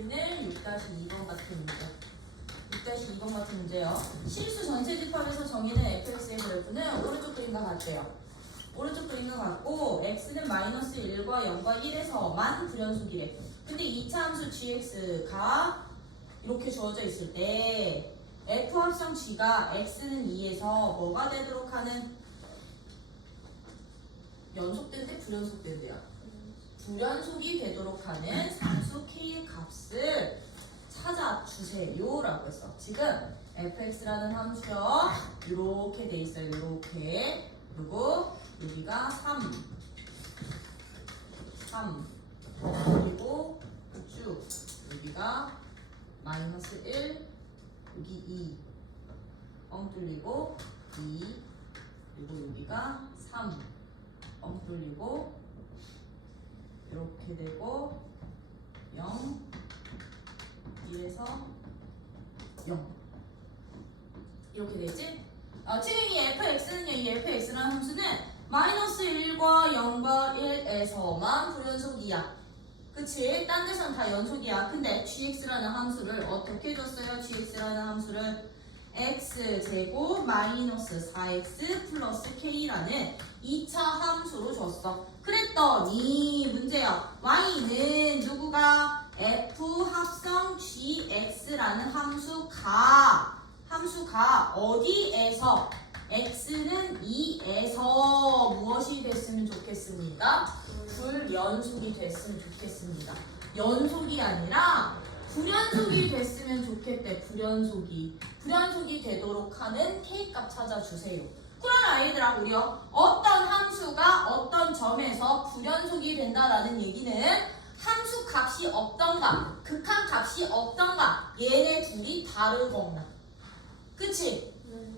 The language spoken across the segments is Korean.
있는 6-2번 같은 문제. 6-2번 같은 문제요. 실수 전체 집합에서 정의된 fx의 그래프는 오른쪽 그림과 같대요. 오른쪽 그림과 같고 x는 -1과 0과 1에서만 불연속이래. 근데 2차 함수 gx가 이렇게 주어져 있을 때 f 합성 g가 x는 2에서 뭐가 되도록 하는 연속된데 불연속된대요. 불연속이 되도록 하는 상수 k의 값을 찾아주세요 라고 했어. 지금 fx라는 함수요 이렇게 돼 있어요. 이렇게. 그리고 여기가 3 그리고 쭉 여기가 -1 여기 2 뻥 뚫리고 2 그리고 여기가 3 뻥 뚫리고 이렇게 되고 0 2에서 0 이렇게 되지? 지금 이 fx는요, 이 fx라는 함수는 -1과 0과 1에서만 불연속이야. 그치? 딴 데서는 다 연속이야. 근데 gx라는 함수를 어떻게 줬어요? gx라는 함수를 x제곱 -4x 플러스 k라는 2차 함수로 줬어. 그랬더니 문제야. y는 누구가? f 합성 gx라는 함수가 어디에서? x는 2에서 무엇이 됐으면 좋겠습니까? 불연속이 됐으면 좋겠습니다. 연속이 아니라 불연속이 됐으면 좋겠대. 불연속이 되도록 하는 k값 찾아주세요. 그런 아이들아, 우리요 어떤 함수가 어떤 점에서 불연속이 된다라는 얘기는 함수 값이 없던가 극한 값이 없던가 얘네 둘이 다르거나. 그치?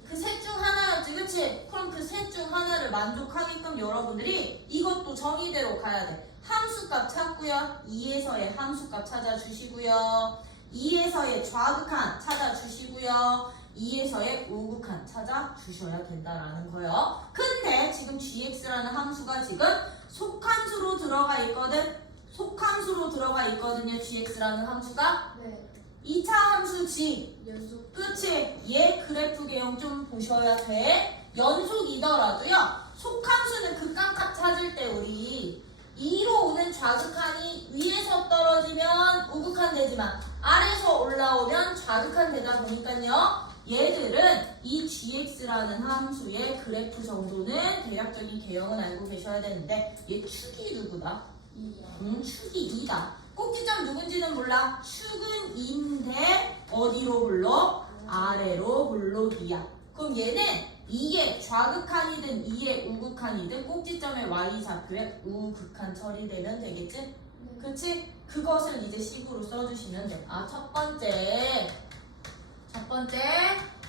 그 셋 중 하나였지. 그치? 그럼 그 셋 중 하나를 만족하게끔 여러분들이 이것도 정의대로 가야 돼. 함수값 찾고요. 2에서의 함수값 찾아주시고요. 2에서의 좌극한 찾아주시고요. 2에서의 우극한 찾아주셔야 된다라는 거예요. 근데 지금 gx라는 함수가 지금 속함수로 들어가 있거든. 속함수로 들어가 있거든요. gx라는 함수가. 네. 2차 함수 g. 연속. 그치? 얘 그래프 개형 좀 보셔야 돼. 연속이더라도요. 속함수는 극한값 찾을 때 우리 2로 오는 좌극한이 위에서 떨어지면 우극한 되지만 아래에서 올라오면 좌극한 되다 보니까요. 얘들은 이 gx라는 함수의 그래프 정도는 대략적인 개형은 알고 계셔야 되는데 얘 축이 누구다? 2요. 축이 2다. 꼭지점 누군지는 몰라. 축은 2인데 어디로 불러? 아래로 불러기야. 그럼 얘는 2의 좌극한이든 2의 우극한이든 꼭지점의 y좌표에 우극한 처리되면 되겠지? 네. 그치? 그것을 이제 식으로 써주시면 돼. 첫 번째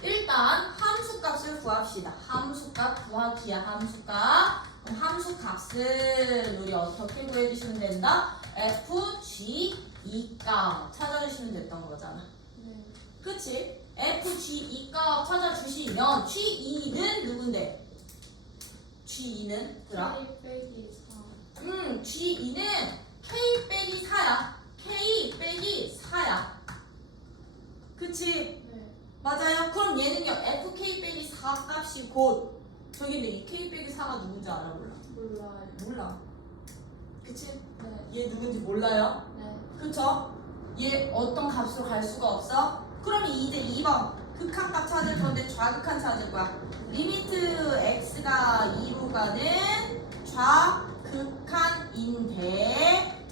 일단 함수값을 구합시다. 함수값 구하기야. 함수값. 그럼 함수값을 우리 어떻게 구해주시면 된다? f, g, e 값 찾아주시면 됐던 거잖아. 네. 그치? f, g, e 값 찾아주시면 g2는 누군데? g2는 들아? K 빼기 4. g2는 k 빼기 4야. k 빼기 4야. 그치? 네. 맞아요. 그럼 얘는요 fk 빼기 4 값이 곧 저기인데 이 k 빼기 4가 누군지 알아 몰라? 몰라요. 몰라. 그치? 네. 얘 누군지 몰라요? 네. 그쵸? 얘 어떤 값으로 갈 수가 없어? 그럼 이제 2번 극한값 찾을 건데 좌극한 찾을 거야. 리미트 x가 2로 가는 좌극한인데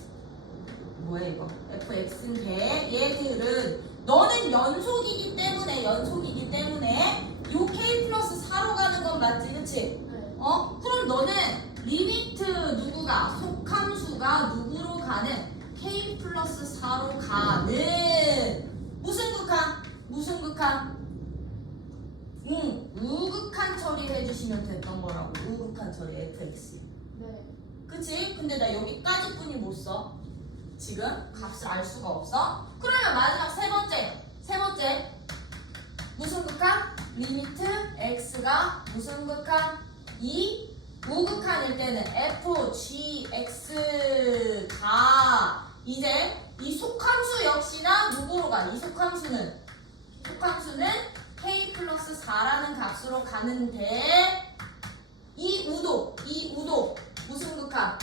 뭐야 이거? fx인데 얘들은 너는 연속이기 때문에 요 k 플러스 4로 가는 건 맞지? 그치? 네. 그럼 너는 리미트 누구가? 속함수가 누구로 가는? k 플러스 4로 가는 무슨 극한? 우극한 처리를 해주시면 됐던 거라고. 우극한 처리 fx. 네. 그치? 근데 나 여기까지 뿐이 못 써. 지금 값을 알 수가 없어. 그러면 마지막 세 번째 무슨 극한? 리미트 x가 무슨 극한? 이 우극한일 때는 f, g, x가 이제 이 속함수 역시 그러면 누구로 가니? 속함수는 k 플러스 4라는 값으로 가는데 이 우도 무슨 극한?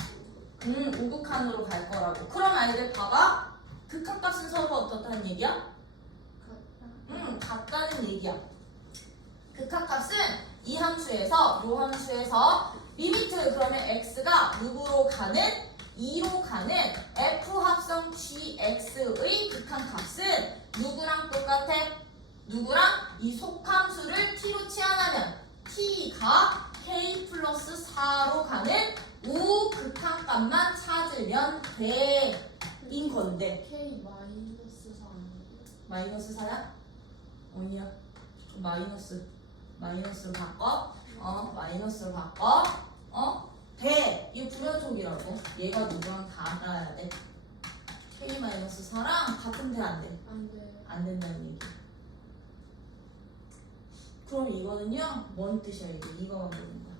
우극한으로 갈 거라고. 그럼 아이들 봐봐. 극한값은 서로 어떻다는 얘기야? 같다는 얘기야. 극한값은 이 함수에서 요 함수에서 리미트 그러면 x가 누구로 가는? 2로 가는 f 합성 gx의 극한값은 누구랑 똑같아? 누구랑? 이 속함수를 t로 치환하면 t가 k 플러스 4로 가는 우극한값만 찾으면 돼. 인 건데. K 마이너스 4. 마이너스 4야? 아니야. 마이너스로 바꿔. 마이너스로 바꿔. 돼. 이거 불연속이라고. 얘가 누구랑 다 알아야 돼. k 마이너스 4랑 같은 데 안 돼. 안 돼. 안 된다는 얘기. 그럼 이거는요, 뭔 뜻이야, 이거만 보는 거야.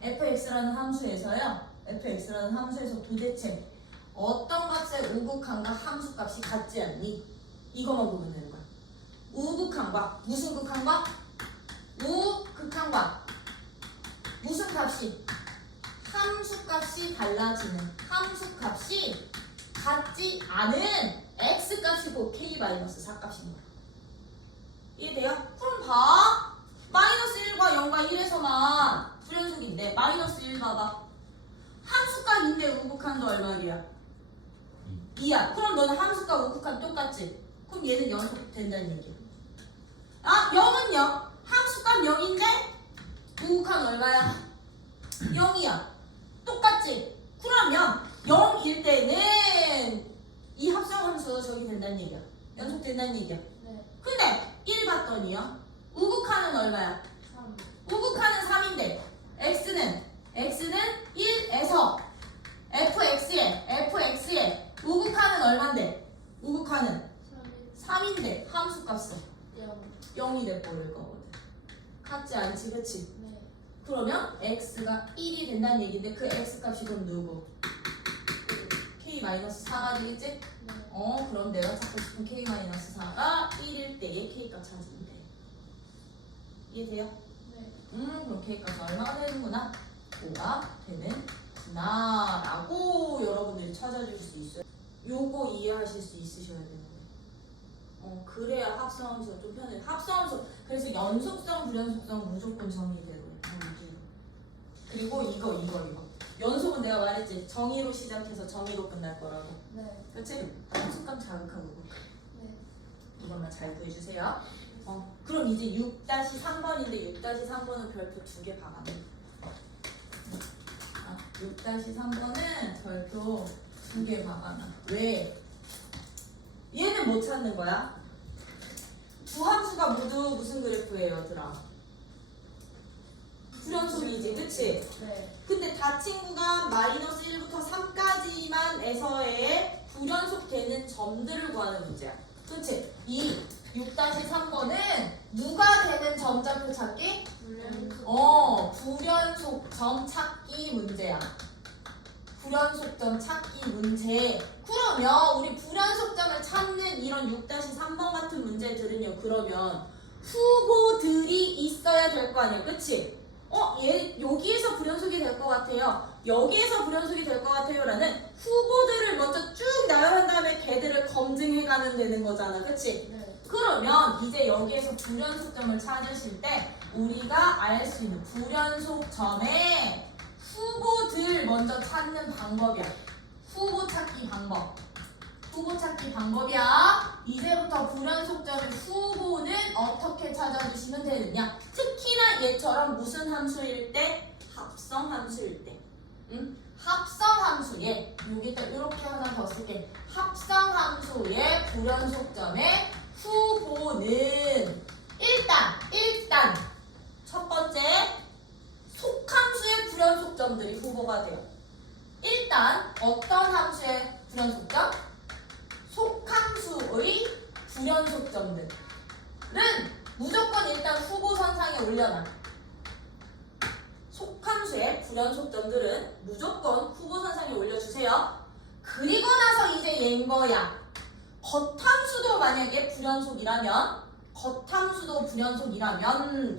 fx라는 함수에서요, fx라는 함수에서 도대체 어떤 값의 우극한과 함수값이 같지 않니? 이거만 보면 되는 거야. 우극한과, 무슨 극한과? 우극한과. 무슨 값이? 함수값이 달라지는 함수값이 같지 않은 x값이고 k-4 값인 거야. 이해돼요? 그럼 봐. 마이너스 1과 0과 1에서만 불연속인데 마이너스 1 봐봐. 함수값인데 우극한도 얼마야? 2야. 그럼 너는 함수값 우극한 똑같지? 그럼 얘는 연속 된다는 얘기야. 0은요? 함수값 0인데 우극한 얼마야? 0이야. 똑같지? 그러면 0일 때는 이 합성함수 저기 된다는 얘기야. 연속 된다는 얘기야. 네. 근데 1 봤더니요. 우극한은 얼마야? 3. 우극한은 3인데 x는 1에서 fx에 우극한은 얼만데? 우극한은 3인데 함수값은 0. 0이 돼버릴 거거든. 같지 않지, 그치? 네. 그러면 x가 1이 된다는 얘기인데 그 x값이 그럼 누구? k-4가 되겠지? 네. 그럼 내가 찾고 싶은 k-4가 1일 때의 k값 찾으면 돼. 이해돼요? 네. 그럼 k값이 얼마나 되는구나? 5가 되는구나 라고 여러분들이 찾아줄 수 있어요. 요거 이해하실 수 있으셔야 되는 거예요. 그래야 합성함수가 좀 편해요. 합성함수, 그래서 연속성, 불연속성 무조건 정의대로 해. 그리고 이거. 연속은 내가 말했지. 정의로 시작해서 정의로 끝날 거라고. 네. 그치? 함수값 자극하고. 네. 이것만 잘 구해주세요. 그럼 이제 6-3번인데 6-3번은 별표 2개 박아놔. 6-3번은 별표 2개 박아놔. 왜? 얘는 못 찾는 거야? 두 함수가 모두 무슨 그래프예요, 얘들아? 불연속이지, 그치? 네. 근데 다 친구가 마이너스 1부터 3까지만에서의 불연속되는 점들을 구하는 문제야. 그치? 이 6-3번은 누가 되는 점자표 찾기? 불연속점 찾기 문제야. 불연속점 찾기 문제. 그러면 우리 불연속점을 찾는 이런 6-3번 같은 문제들은요. 그러면 후보들이 있어야 될 거 아니야. 그치? 얘 여기에서 불연속이 될 것 같아요. 여기에서 불연속이 될 것 같아요. 라는 후보들을 먼저 쭉 나열한 다음에 걔들을 검증해가면 되는 거잖아. 그치? 네. 그러면 이제 여기에서 불연속점을 찾으실 때 우리가 알 수 있는 불연속점의 후보들 먼저 찾는 방법이야. 후보 찾기 방법. 후보 찾기 방법이야. 이제부터 불연속점의 후보는 어떻게 찾아주시면 되느냐. 특히나 얘처럼 무슨 함수일 때? 합성함수일 때. 합성함수에 여기다 이렇게 하나 더 쓸게. 합성함수의 불연속점의 후보는 일단 첫 번째 속함수의 불연속점들이 후보가 돼요. 일단 어떤 함수의 불연속점? 속함수의 불연속점들은 무조건 일단 후보선상에 올려놔. 속함수의 불연속점들은 무조건 후보선상에 올려주세요. 그리고 나서 이제 얘인 거야. 겉함수도 만약에 불연속이라면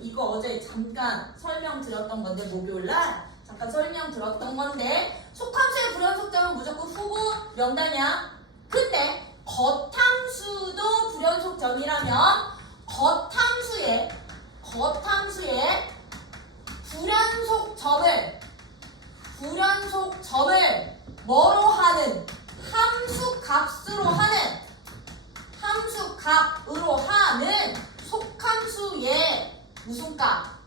이거 어제 잠깐 설명드렸던 건데 목요일날 잠깐 설명드렸던 건데 속함수의 불연속점은 무조건 후보 명단이야. 근데 겉함수도 불연속점이라면 겉함수의 불연속점을 뭐로 하는 함수값으로 하는 속함수의 무슨 값?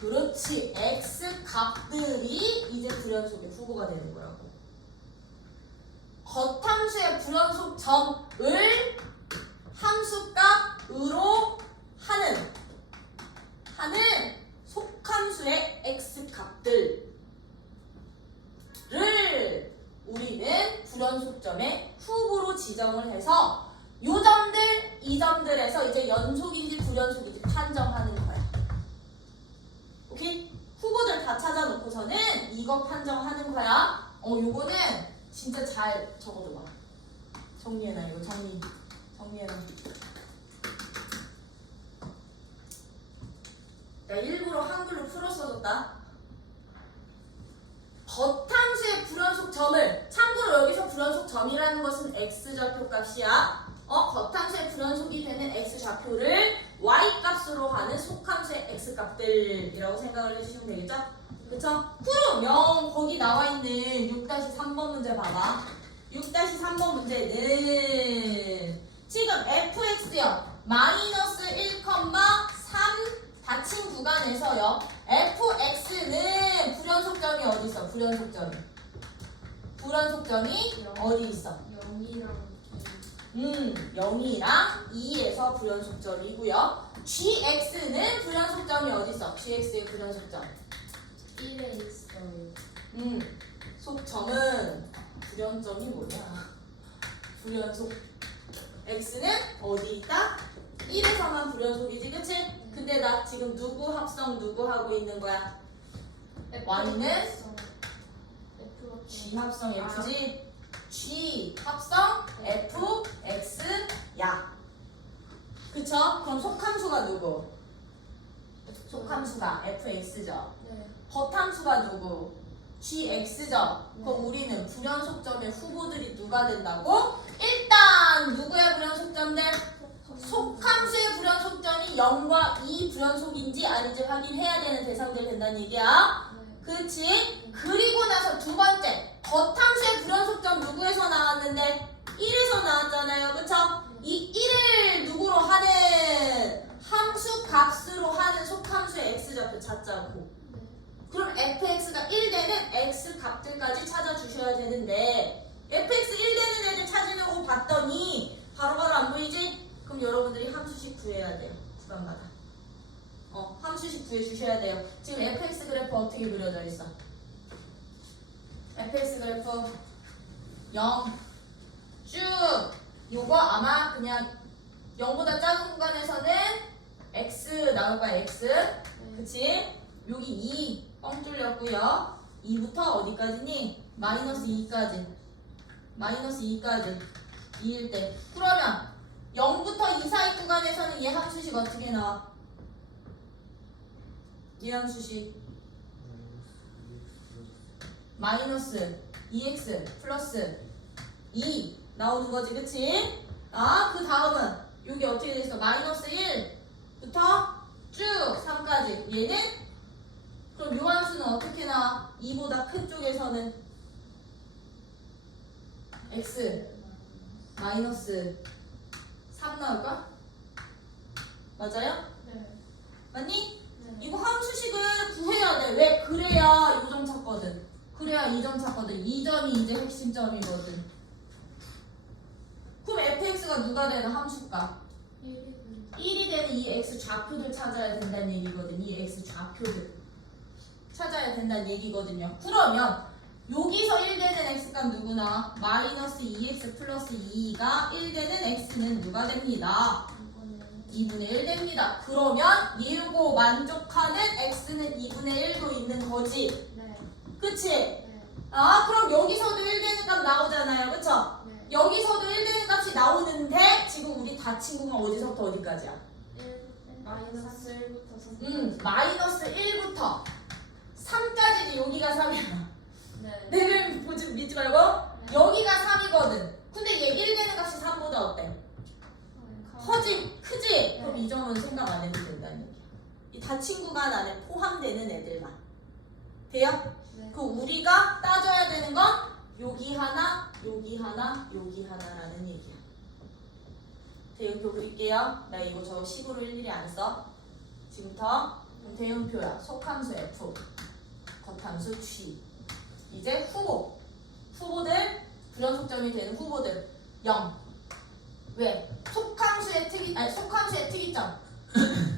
그렇지, x값들이 이제 불연속의 후보가 되는 거라고. 겉함수의 불연속점을 함수값으로 하는 속함수의 x값들을 우리는 불연속점의 후보로 지정을 해서 요 점들, 이 점들에서 이제 연속인지 불연속인지 판정하는 거야. 오케이? 후보들 다 찾아놓고서는 이거 판정하는 거야. 요거는 진짜 잘 적어둬봐. 정리해놔, 이거 정리해놔. 내가 일부러 한글로 풀어 써줬다. 겉함수의 불연속점을, 참고로 여기서 불연속점이라는 것은 x좌표 값이야. 겉함수의 불연속이 되는 x좌표를 y값으로 하는 속함수의 x값들이라고 생각을 해주시면 되겠죠? 그쵸? 그럼 거기 나와있는 6-3번 문제 봐봐. 6-3번 문제는 지금 fx요 마이너스 1,3 닫힌 구간에서요 fx는 불연속점이 어디 있어? 불연속점이 어디 있어? 0이랑 2에서 불연속점이고요. gx는 불연속점이 어디 있어? gx의 불연속점 1에 있어요. 속점은 불연점이 뭐냐? 불연속 x는 어디 있다? 1에서만 불연속이지, 그치? 근데 나 지금 누구 합성 누구 하고 있는 거야? y는 g 합성 f지? g 합성 f x 야. 그쵸? 그럼 속함수가 누구? 속함수가 fx죠. 네. 겉함수가 누구? gx죠. 그럼 우리는 불연속점의 후보들이 누가 된다고? 일단 누구의 불연속점들? 속함수의 불연속점이 0과 2 불연속인지 아닌지 확인해야 되는 대상들 된다는 얘기야. 그렇지? 그리고 나서 두 번째, 겉함수의 불연속점 누구에서 나왔는데? 1에서 나왔잖아요. 그쵸? 이 1을 누구로 하는 함수 값으로 하는 속함수의 x좌표 찾자고. 그럼 fx가 1 되는 x 값들까지 찾아주셔야 되는데 fx 1 되는 애들 찾으려고 봤더니 바로바로 안 보이지? 그럼 여러분들이 함수식 구해야 돼요. 구간마다. 함수식 구해주셔야 돼요. 지금 fx 그래프 어떻게 그려져 있어? fx 그래프 0 쭉. 요거 아마 그냥 0보다 작은 구간에서는 x 나올 거야. x. 그치? 여기 2 뻥 뚫렸고요. 2부터 어디까지니? 마이너스 2까지. 마이너스 2까지. 2일 때. 그러면 0부터 2 사이 구간에서는 얘 함수식 어떻게 나와? 얘 함수식 마이너스 2x 플러스 2 나오는 거지, 그치? 그 다음은 여기 어떻게 돼 있어? 마이너스 1부터 쭉 3까지. 얘는? 그럼 요 함수는 어떻게 나와? 2보다 큰 쪽에서는 x 마이너스 3 나올까? 맞아요? 네. 맞니? 네. 이거 함수식을 구해야 돼. 왜? 그래야 이 점 찾거든. 그래야 이 점 찾거든. 이 점이 이제 핵심점이거든. 그럼 fx가 누가 되는 함수값? 1이 되는 이 x 좌표들 찾아야 된다는 얘기거든. 이 x 좌표들 찾아야 된다는 얘기거든요. 그러면 여기서 1 되는 x값 누구나? 마이너스 2x 플러스 2가 1 되는 x는 누가 됩니다? 2분의 1 됩니다. 그러면 이거 만족하는 x는 2분의 1도 있는 거지. 네. 그치? 네. 그럼 여기서도 1 되는 값 나오잖아요. 그쵸? 네. 여기서도 1 되는 값 닫힌 구간 어디서부터 어디까지야? 1마이너스 1부터 3. 마이너스 1부터 3까지 여기가 3이야. 네. 내를 보지 믿지 말고 여기가 3이거든. 근데 얘 1 되는 값이 3보다 어때? 커지? 크지? 그럼 이 점은 생각 안 해도 된다는 얘기야. 이 닫힌 구간 안에 포함되는 애들만. 돼요? 네. 그 우리가 따져야 되는 건 여기 하나, 여기 하나, 여기 하나라는 얘기야. 대응표 그릴게요. 나 이거 저 식으로 일일이 안 써. 지금부터 대응표야. 속함수 F, 겉함수 G. 이제 후보들 불연속점이 되는 후보들 0. 왜? 속함수의 특이점.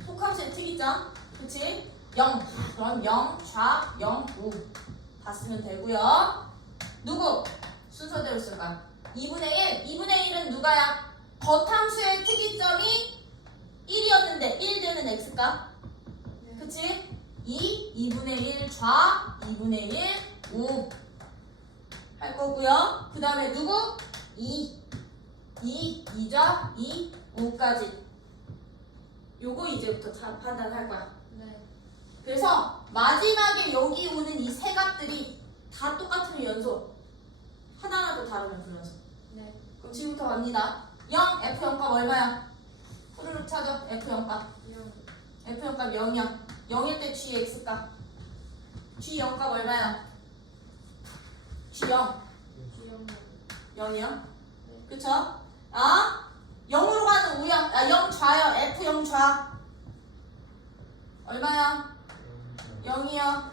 속함수의 특이점. 그치? 0. 그럼 0, 좌, 0, 우. 다 쓰면 되고요. 누구? 순서대로 쓸 거야. 2분의 1. 2분의 1은 누가야? 겉함수의 특이점이 1이었는데 1 되는 x값. 그치? 2분의 1 좌, 2분의 1 우. 할 거고요. 그 다음에 누구? 2좌, 2, 우까지. 요거 이제부터 잘 판단할 거야. 네. 그래서 마지막에 여기 오는 이 세 값들이 다 똑같으면 연속. 하나라도 다르면 불연속. 네. 그럼 지금부터 갑니다. 0, F0값 얼마야? 후루룩 찾아. F0값. 0. F0값 0이야. 0일 때 GX값. G0값 얼마야? G0. G0. 0이야. 네. 그쵸? 아? 0으로 가는 우영. 0 좌요. F0 좌. 얼마야? 0이야.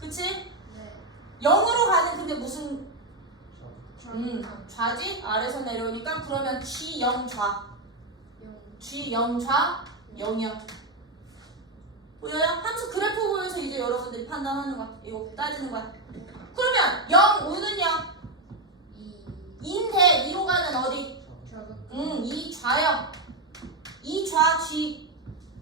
그치? 네. 0으로 가는 근데 무슨 좌. 좌지? 아래서 내려오니까 그러면 G0 좌. 0. G0 좌 0이야. 보여요? 함수 그래프 보면서 이제 여러분들이 판단하는 거야. 이거 따지는 거야. 그러면 0 우는요? 2. 2인데 2로 가는 어디? 좌극. 2 좌요. 2 좌 G.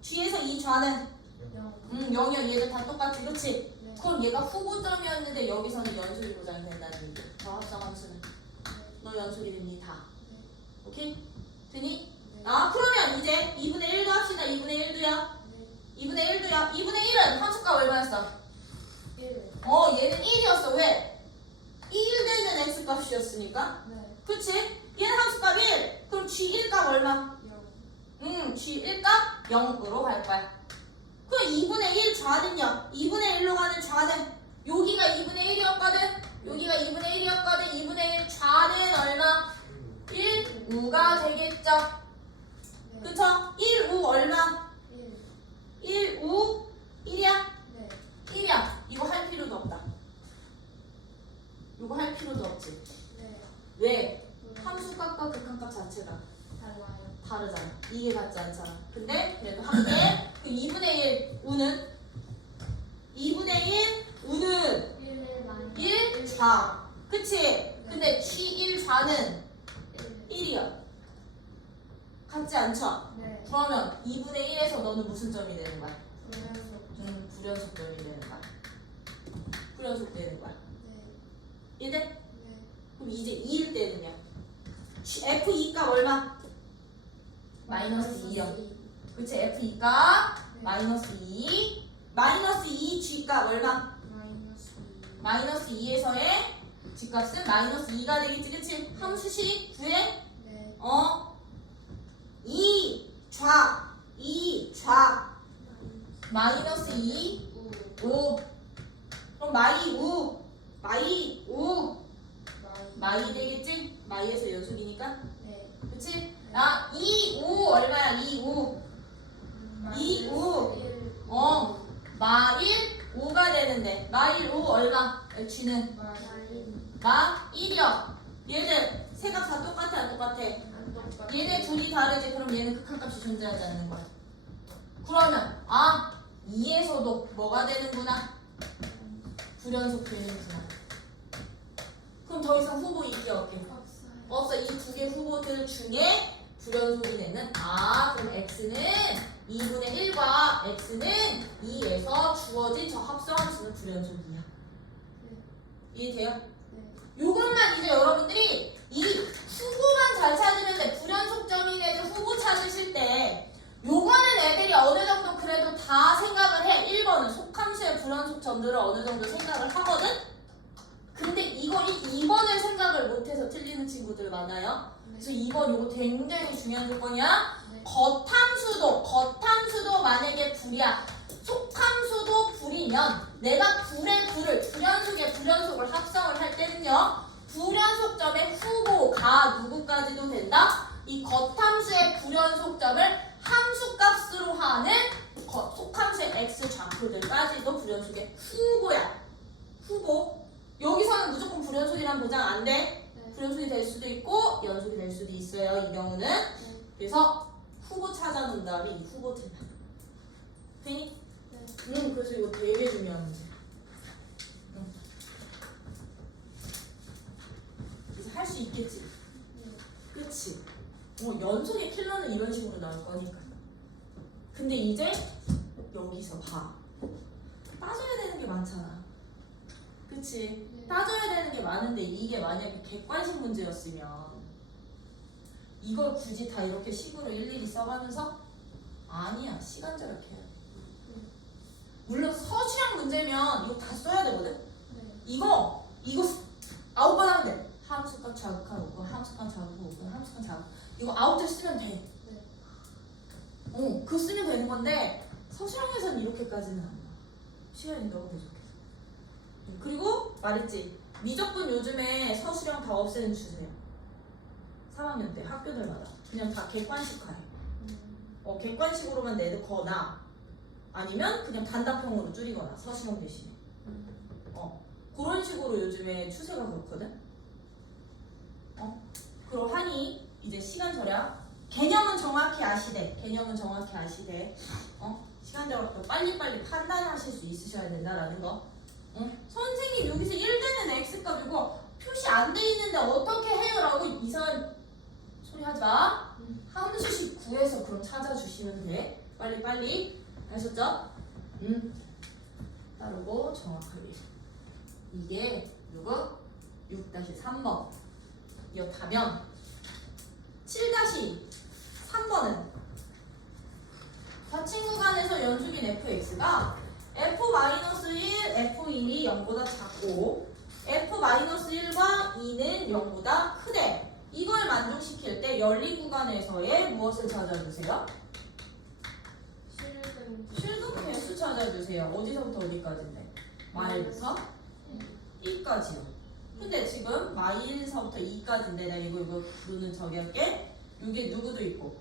G에서 2 좌는 0. 0이야. 얘들 다 똑같지, 그렇지? 네. 그럼 얘가 후보점이었는데 여기서는 연속이 보장된다는 얘기. 저 합성 함수는. 너 연속이 됩니다. 네. 오케이? 되니? 네. 아, 그러면 이제 2분의 1도 합시다. 2분의 1도요. 네. 2분의 1도요. 2분의 1은 함수값 얼마였어? 1. 얘는 1이었어. 왜? 1 되는 x값이었으니까. 네. 그치? 얘는 함수값 1. 그럼 g1값 얼마? 0. g1값 0으로 갈 거야. 그럼 2분의 1 좌는요? 2분의 1로 가는 좌는 여기가 2분의 1이었거든? 여기가 2분의 1이었거든? 2분의 1 좌는 얼마? 1 우가 되겠죠? 네. 그쵸? 1 우 얼마? 1. 1 우 1이야? 네. 1이야. 이거 할 필요도 없다. 이거 할 필요도 없지. 네. 왜? 함수값과 극한값 자체가 달라요. 다르잖아. 이게 같지 않잖아. 근데 그래도 함께 그 2분의 1 우는 2분의 1 우는 1 좌. 그치? 근데 G1 좌는 1이야. 같지 않죠? 네. 그러면 2분의 1에서 너는 무슨 점이 되는 거야? 불연속. 불연속점이 되는 거야. 불연속 되는 거야. 네. 이해돼? 네. 그럼 이제 2일 때는요? F2값 얼마? 마이너스 2요. 그치? F2값 네. 마이너스 2. 마이너스 2 G값 얼마? 마이너스 2. 마이너스 2에서의 G값은 마이너스 2가 되겠지. 그치? 함수식 구해. 네. 2 좌 마이너스 2 우. 5. 그럼 마이 우 마이 되겠지? 마이에서 연속이니까. 네. 그치? 2 5 얼마야? 2 5 2 5 마일 5가 되는데 마일 5 얼마? G는 마 1이요. 얘들 세값 다 똑같아 안 똑같아? 얘네 둘이 다르지. 그럼 얘는 극한값이 존재하지 않는 거야. 그러면 2에서도 뭐가 되는구나? 불연속 되는구나. 그럼 더 이상 후보 있게 없게? 없어. 이 두 개 후보들 중에 불연속이 되는 그럼 x는 2분의 1과 x는 2에서 주어진 저 합성함수는 불연속이야. 이해돼요? 네. 요것만 이제 여러분들이 이 후보만 잘 찾으면 돼. 불연속점인 애들 후보 친구들 많아요. 네. 그래서 이번 요거 굉장히 중요한 조건이야. 네. 겉함수도 만약에 불이야. 속함수도 불이면 내가 불연속을 합성을 할 때는요. 불연속점의 후보가 누구까지도 된다? 이 겉함수의 불연속점을 함수값으로 하는 속함수의 x 좌표들까지도 불연속의 후보야. 후보. 여기서는 무조건 불연속이란 보장 안 돼. 네. 불연속이 될 수도 있고 연속이 될 수도 있어요. 이 경우는. 네. 그래서 후보 찾아놓은 다음에 이 후보 틀려. 되니? 네. 그래서 이거 되게 중요한 문제. 그래서 할 수 있겠지. 네. 그치? 연속의 킬러는 이런 식으로 나올 거니까. 근데 이제 여기서 봐. 따져야 되는 게 많잖아. 그치? 네. 따져야 되는 게 많은데 이게 만약에 객관식 문제였으면 이걸 굳이 다 이렇게 식으로 일일이 써가면서 아니야. 시간 절약해야 돼. 물론 서술형 문제면 이거 다 써야 되거든? 네. 이거 9번 하면 돼. 함수값 자극한 5번, 함수값 자극한 5번, 함수값 자극. 이거 9개 쓰면 돼. 네. 그거 쓰면 되는 건데 서술형에서는 이렇게까지는 안 나. 시간이 너무 부족해서. 그리고 말했지. 미적분 요즘에 서술형 다 없애는 추세야. 3학년 때 학교들마다 그냥 다 객관식화해. 객관식으로만 내거나 아니면 그냥 단답형으로 줄이거나 서술형 대신에. 그런 식으로 요즘에 추세가 그렇거든. 그러하니 이제 시간 절약. 개념은 정확히 아시되. 시간 절약도 빨리빨리 판단하실 수 있으셔야 된다라는 거. 선생님 여기서 1되는 x값 이거 표시 안 돼 있는데 어떻게 해요? 라고 이상한 소리 하지 마. 함수식 구해서 그럼 찾아주시면 돼. 빨리. 아셨죠? 따르고 정확하게. 이게 누구? 6-3번. 이렇다면 7-3번은 좌측 구간에서 연속인 fx가 f-1, f1이 0보다 작고 f-1과 2는 0보다 크대. 이걸 만족시킬 때 열린 구간에서의 무엇을 찾아주세요? 실근 개수 찾아주세요. 어디서부터 어디까지인데? 마일부터 2까지요. 근데 지금 마일서부터 2까지인데 내가 이거 누는 저기 할게. 이게 누구도 있고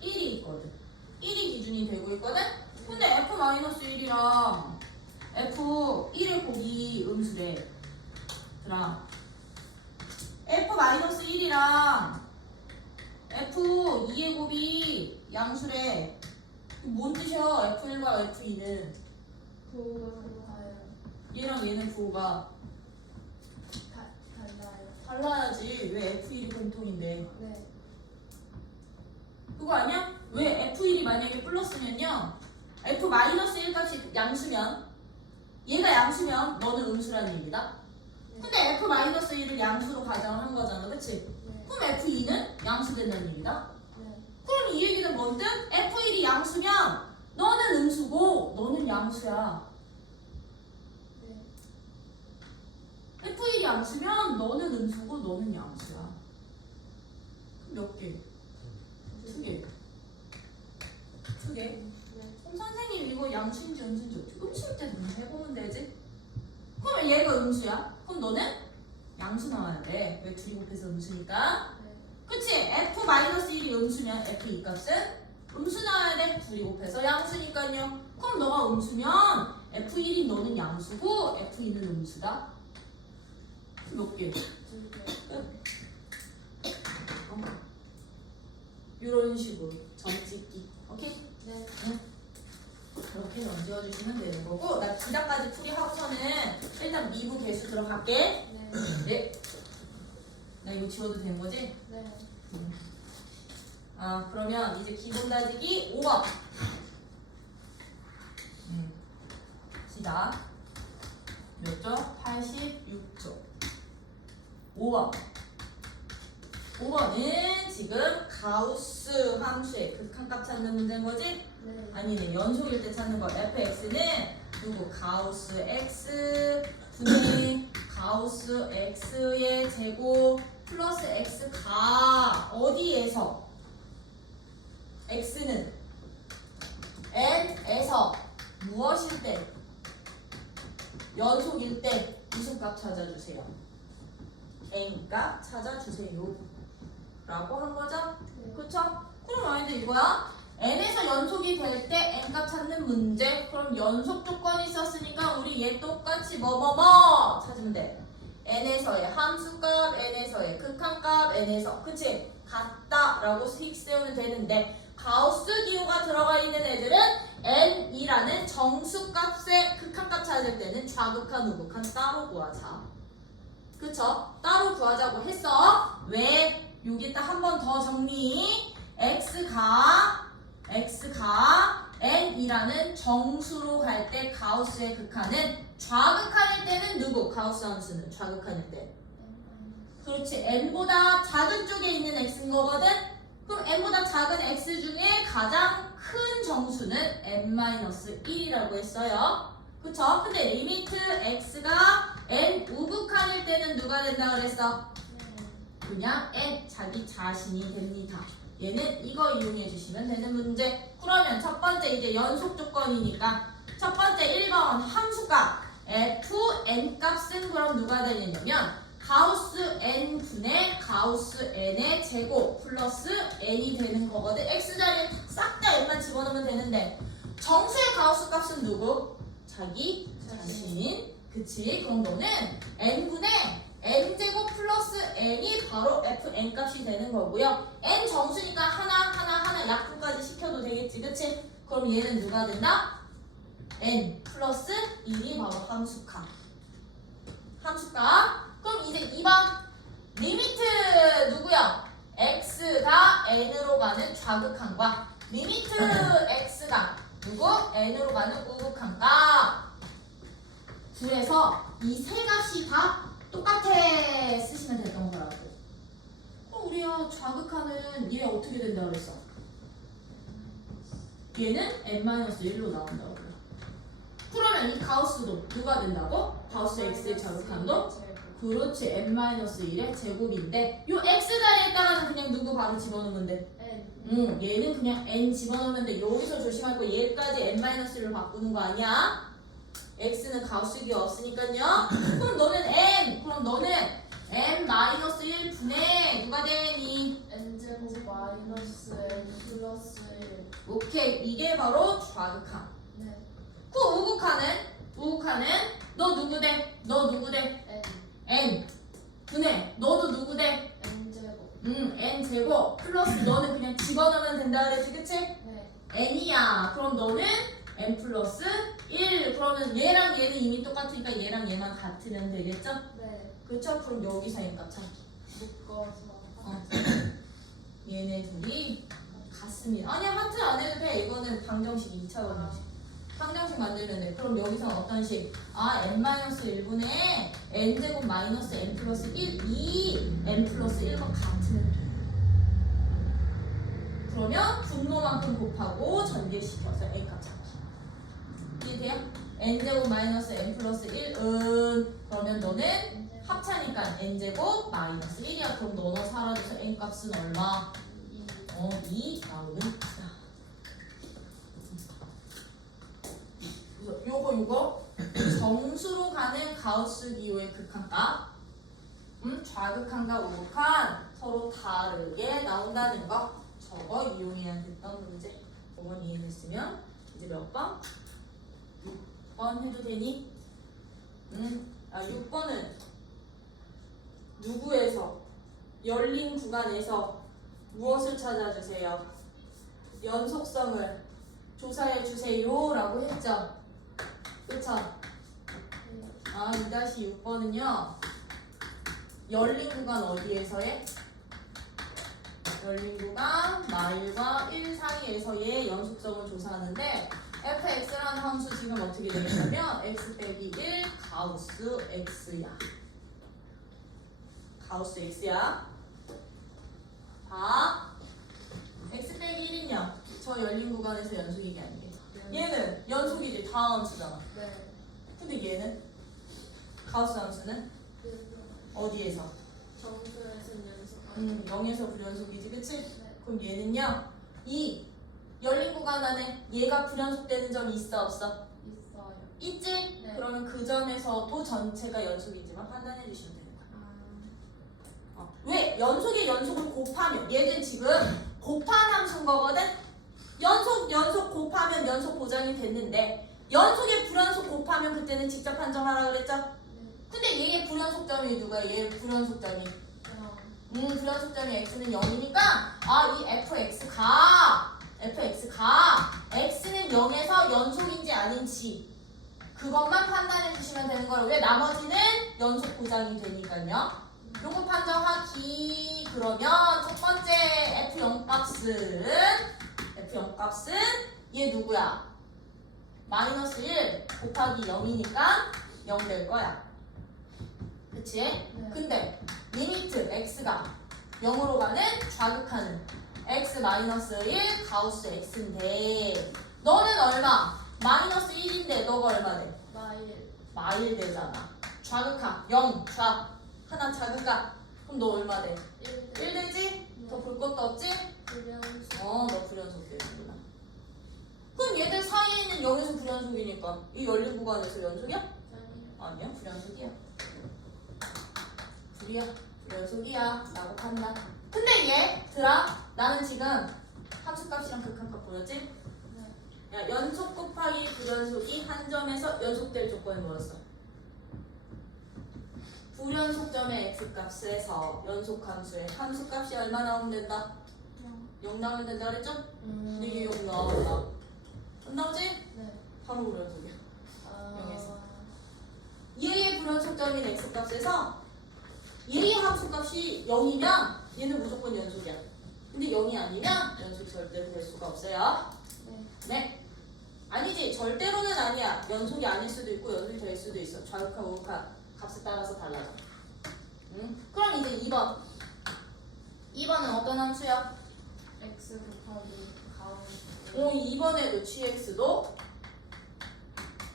1이 있거든. 1이 기준이 되고 있거든. 근데 f-1이랑 f1의 곱이 음수래. 그럼 f-1이랑 f2의 곱이 양수래. 뭔 뜻이야? f1과 f2는 부호가 달라요. 얘랑 얘는 부호가 달라요. 달라야지. 왜 f1이 공통인데? 네. 그거 아니야? 왜 f1이 만약에 플러스면요 f-1 값이 양수면 얘가 양수면 너는 음수라는 얘기다. 네. 근데 f-1을 양수로 가정한 거잖아. 그치? 네. 그럼 f2는 양수된다는 얘기다. 네. 그럼 이 얘기는 뭔데? f1이 양수면 너는 음수고 너는 양수야. 네. f1이 양수면 너는 음수고 너는 양수야. 몇 개? 2개. 2개. 네. 그럼 선생님 이거 양수인지 음수인지 음수일 때 그냥 해보면 되지? 그럼 얘가 음수야? 그럼 너는 양수 나와야 돼. 왜 둘이 곱해서 음수니까? 네. 그치? f-1이 음수면 f2 값은 음수 나와야 돼. 둘이 곱해서 양수니까요. 그럼 너가 음수면 f1인 너는 양수고 f2는 음수다. 몇 개? 2개. 이런 식으로 점 찍기. 오케이? 네. 그렇게 던져주시면 되는 거고 나 기다까지 풀이하고서는 일단 미분 개수 들어갈게. 네. 네. 나 이거 지워도 되는 거지? 네. 그러면 이제 기본 다지기 5번. 시작. 몇 조? 86조. 5번. 5번은 지금 가우스 함수의 극한값 찾는 문제인 거지? 네. 아니네. 연속일 때 찾는 거. fx는 누구? 가우스 x 분의 가우스 x의 제곱 플러스 x가 어디에서? x는 n에서 무엇일 때? 연속일 때 무슨 값 찾아주세요? n 값 찾아주세요 라고 한 거죠? 그쵸? 그럼 아이들 이거야. n에서 연속이 될 때 n 값 찾는 문제. 그럼 연속 조건이 있었으니까 우리 얘 똑같이 뭐 찾으면 돼. n에서의 함수값, n에서의 극한값, n에서 그치? 같다 라고 수익 세우면 되는데 가우스 기호가 들어가 있는 애들은 n이라는 정수값의 극한값 찾을 때는 좌극한, 우극한 따로 구하자. 그쵸? 따로 구하자고 했어. 왜? 여기다 한 번 더 정리. x가 n이라는 정수로 갈 때 가우스의 극한은 좌극한일 때는 누구? 가우스 함수는 좌극한일 때. 그렇지. n보다 작은 쪽에 있는 x인 거거든? 그럼 n보다 작은 x 중에 가장 큰 정수는 n-1이라고 했어요. 그쵸? 근데 리미트 x가 n 우극한일 때는 누가 된다 그랬어? 그냥 n 자기 자신이 됩니다. 얘는 이거 이용해 주시면 되는 문제. 그러면 첫 번째 이제 연속 조건이니까 첫 번째 1번 함수값 fn 값은 그럼 누가 되냐면 가우스 n분의 가우스 n의 제곱 플러스 n이 되는 거거든. x자리에 싹 다 n만 집어넣으면 되는데 정수의 가우스 값은 누구? 자기 자신. 그치? 그럼 너는 n분의 n제곱 플러스 n이 바로 fn 값이 되는 거고요. n 정수니까 하나 약분까지 시켜도 되겠지. 그치? 그럼 얘는 누가 된다? n 플러스 1이 바로 함수값. 그럼 이제 2번 리미트 누구야? x가 n으로 가는 좌극한과 리미트 x가 누구? n으로 가는 우극한과 그래서 이 세 값이 다 똑같아 쓰시면 됐던 거라고. 그럼 우리가 좌극하는 얘 어떻게 된다 그랬어? 얘는 n-1로 나온다고. 그러면 이 가우스도 누가 된다고? 가우스 x의 좌극한도? 그렇지. n-1의 제곱인데 요 x자리에다가는 그냥 누구 바로 집어넣으면 돼? n. 얘는 그냥 n 집어넣으면 돼. 여기서 조심할 거 얘까지 n-1로 바꾸는 거 아니야? x는 가우스기가 없으니까요. 그럼 너는 n-1 분의 누가 되니? n제곱 마이너스 n 플러스 1. 오케이. 이게 바로 좌극한. 네. 그 우극한은 너 누구 돼? n 분의 너도 누구 돼? n제곱. n 제곱 플러스 너는 그냥 집어넣으면 된다 그랬지, 그치? 네. n이야. 그럼 너는 n 플러스 1. 그러면 얘랑 얘는 이미 똑같으니까 얘랑 얘만 같으면 되겠죠? 네. 그쵸? 그럼 여기서 n값 찾기. 묶어서. 얘네 둘이 같습니다. 아니야, 하트 안 해도 돼. 이거는 방정식 2차 방정식. 방정식 만들면 돼. 그럼 여기서는 어떤 식? n-1분의 n제곱 마이너스 n 플러스 1 이 n 플러스 1과 같으면 돼. 그러면 분모만큼 곱하고 전개시켜서 n값 찾기. 이해돼요? n제곱 마이너스 n 플러스 1은 그러면 너는 합차니까 n제곱 마이너스 1이야. 그럼 너너 사라져서 n값은 얼마? 2 나오는 거야. 요거 정수로 가는 가우스 기호의 극한값, 좌극한과 우극한 서로 다르게 나온다는 거 저거 이용해야 됐던 문제. 5번 이해됐으면 이제 몇 번? 6번 해도 되니? 6번은 누구에서 열린 구간에서 무엇을 찾아주세요? 연속성을 조사해 주세요 라고 했죠? 그쵸? 2-6번은요 열린 구간 어디에서의? 열린 구간 마일과 1 사이에서의 연속성을 조사하는데 fx라는 함수 지금 어떻게 되냐면 x 빼기 1 가우스 x야. 가우스 x야. 봐. x 빼기 1은요 저 열린 구간에서 연속이게 아니에요. 얘는 연속이지. 다음 함수잖아. 네. 근데 얘는 가우스 함수는 어디에서? 정수에서는 연속. 0에서 불연속이지, 그치? 네. 그럼 얘는요, 이 열린 구간 안에 얘가 불연속되는 점이 있어, 없어? 있어요. 있지? 네. 그러면 그 점에서도 전체가 연속이지만 판단해 주시면 되는 거야. 왜? 연속의 연속을 곱하면 얘는 지금 곱한 함수인 거거든? 연속 곱하면 연속 보장이 됐는데 연속의 불연속 곱하면 그때는 직접 판정하라 그랬죠? 네. 근데 얘의 불연속점이 누구야? 얘의 불연속점이 불연속점이 x는 0이니까 이 fx가 x는 0에서 연속인지 아닌지 그것만 판단해 주시면 되는 거예요. 왜? 나머지는 연속 보장이 되니까요. 요거 판정하기. 그러면 첫 번째 f0 값은 얘 누구야? 마이너스 1 곱하기 0이니까 0 될 거야. 그치? 네. 근데 리미트 x가 0으로 가는 좌극하는 x 마이너스 1 가우스 x인데 너는 얼마? 마이너스 1인데 너가 얼마 돼? 마일 되잖아. 좌극하 0 좌 하나 좌극하 그럼 너 얼마 돼? 1 되지? 더 볼 것도 없지? 너 불연속 되는구나. 그럼 얘들 사이에 있는 0에서 불연속이니까 이 열린 구간에서 연속이야? 아니야, 불연속이야. 불연속이야 라고 판단. 근데 얘들아 나는 지금 함수값이랑 극한값 보였지? 야, 연속 곱하기 불연속이 한 점에서 연속될 조건에 놓였어. 불연속점의 x값에서 연속함수의 함수값이 얼마 나오면 된다? 0 나오면 된다 그랬죠? 근데 이게 0 나온다. 안 나오지? 바로 불연속이야. 0에서. 얘의 불연속점인 x값에서 얘의 함수값이 0이면 얘는 무조건 연속이야. 근데 0이 아니면 연속 절대로 될 수가 없어요. 네. 아니지. 절대로는 아니야. 연속이 아닐 수도 있고 연속이 될 수도 있어. 좌극하 우극하 값에 따라서 달라져. 그럼 이제 2번. 2번은 어떤 함수야? x 곱하기 가운데. 2번에도 gx도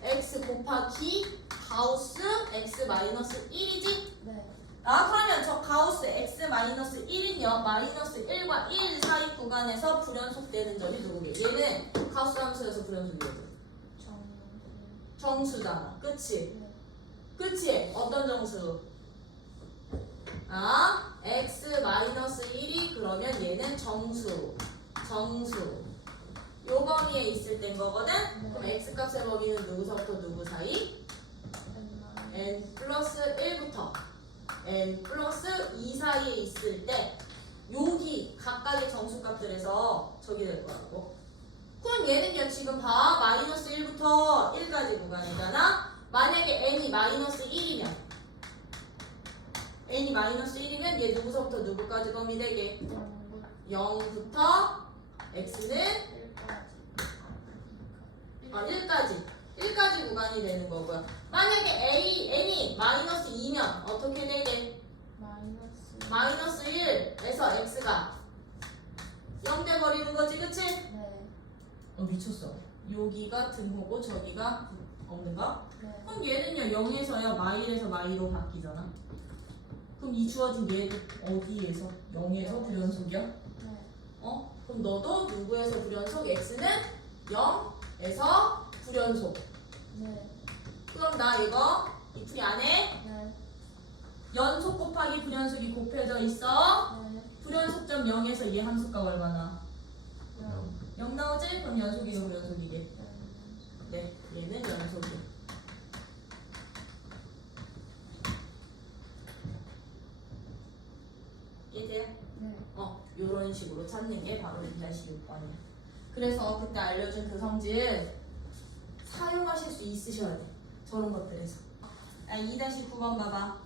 x 곱하기 가우스 x 마이너스 1이지? 네. 그러면 저 가우스 x 마이너스 1은요 마이너스 1과 1 사이 구간에서 불연속되는 점이 누구게? 얘는 가우스 함수여서 불연속이거든. 정수잖아. 그치? 네. 그치? 어떤 정수? x 마이너스 1이 그러면 얘는 정수. 요 범위에 있을 땐 거거든? 네. 그럼 x 값의 범위는 누구서부터 누구 사이? n 플러스 1부터 n 플러스 2 사이에 있을 때 여기 각각의 정수값들에서 저기 될 거라고. 그럼 얘는요 지금 봐 마이너스 1부터 1까지 구간이잖아. 만약에 n이 마이너스 1이면 얘 누구서부터 누구까지 범위 되게? 0부터 x는 1까지 구간이 되는 거고요. 만약에 n이 마이너스 2면 어떻게 되게? 마이너스 1에서 x가 0 돼버리는 거지, 그치? 네. 미쳤어. 여기가 등호고 저기가 없는가? 네. 그럼 얘는요 0에서요 마일에서 마이로 바뀌잖아. 그럼 이 주어진 얘 어디에서? 0에서 불연속이야? 네. 그럼 너도 누구에서 불연속? x는 0에서 불연속. 네. 그럼 나 이거 이 풀이 안에 네. 연속 곱하기 불연속이 곱해져 있어. 네. 불연속점 0에서 얘 함수가 얼마나? 네. 0 나오지? 그럼 연속이고 불연속이게. 네, 얘는 연속이야. 이해돼요? 네. 요런 식으로 찾는 게 바로 2-6번이야. 그래서 그때 알려준 그 성질 사용하실 수 있으셔야 돼. 저런 것들에서. 2-9번 봐봐.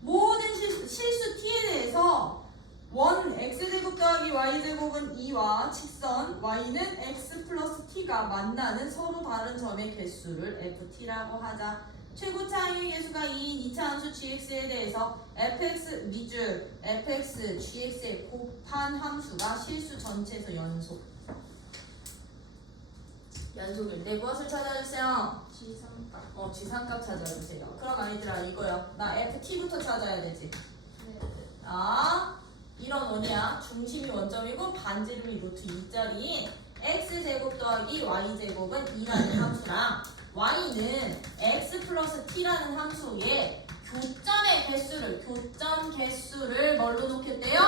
모든 실수 t에 대해서 원 x제곱 더하기 y제곱은 2와 직선 y는 x 플러스 t가 만나는 서로 다른 점의 개수를 ft라고 하자. 최고 차이의 개수가 2인 2차 함수 gx에 대해서 fx 밑줄 fx gx에 곱한 함수가 실수 전체에서 연속일 때 무엇을 찾아주세요? 지상값. 지상값 찾아주세요. 그럼 아이들아 이거요. 나 ft부터 찾아야 되지. 네. 자, 이런 원이야. 중심이 원점이고 반지름이 루트 2짜리인 x제곱 더하기 y제곱은 2라는 함수랑 y는 x 플러스 t라는 함수에 교점 개수를 뭘로 놓겠대요?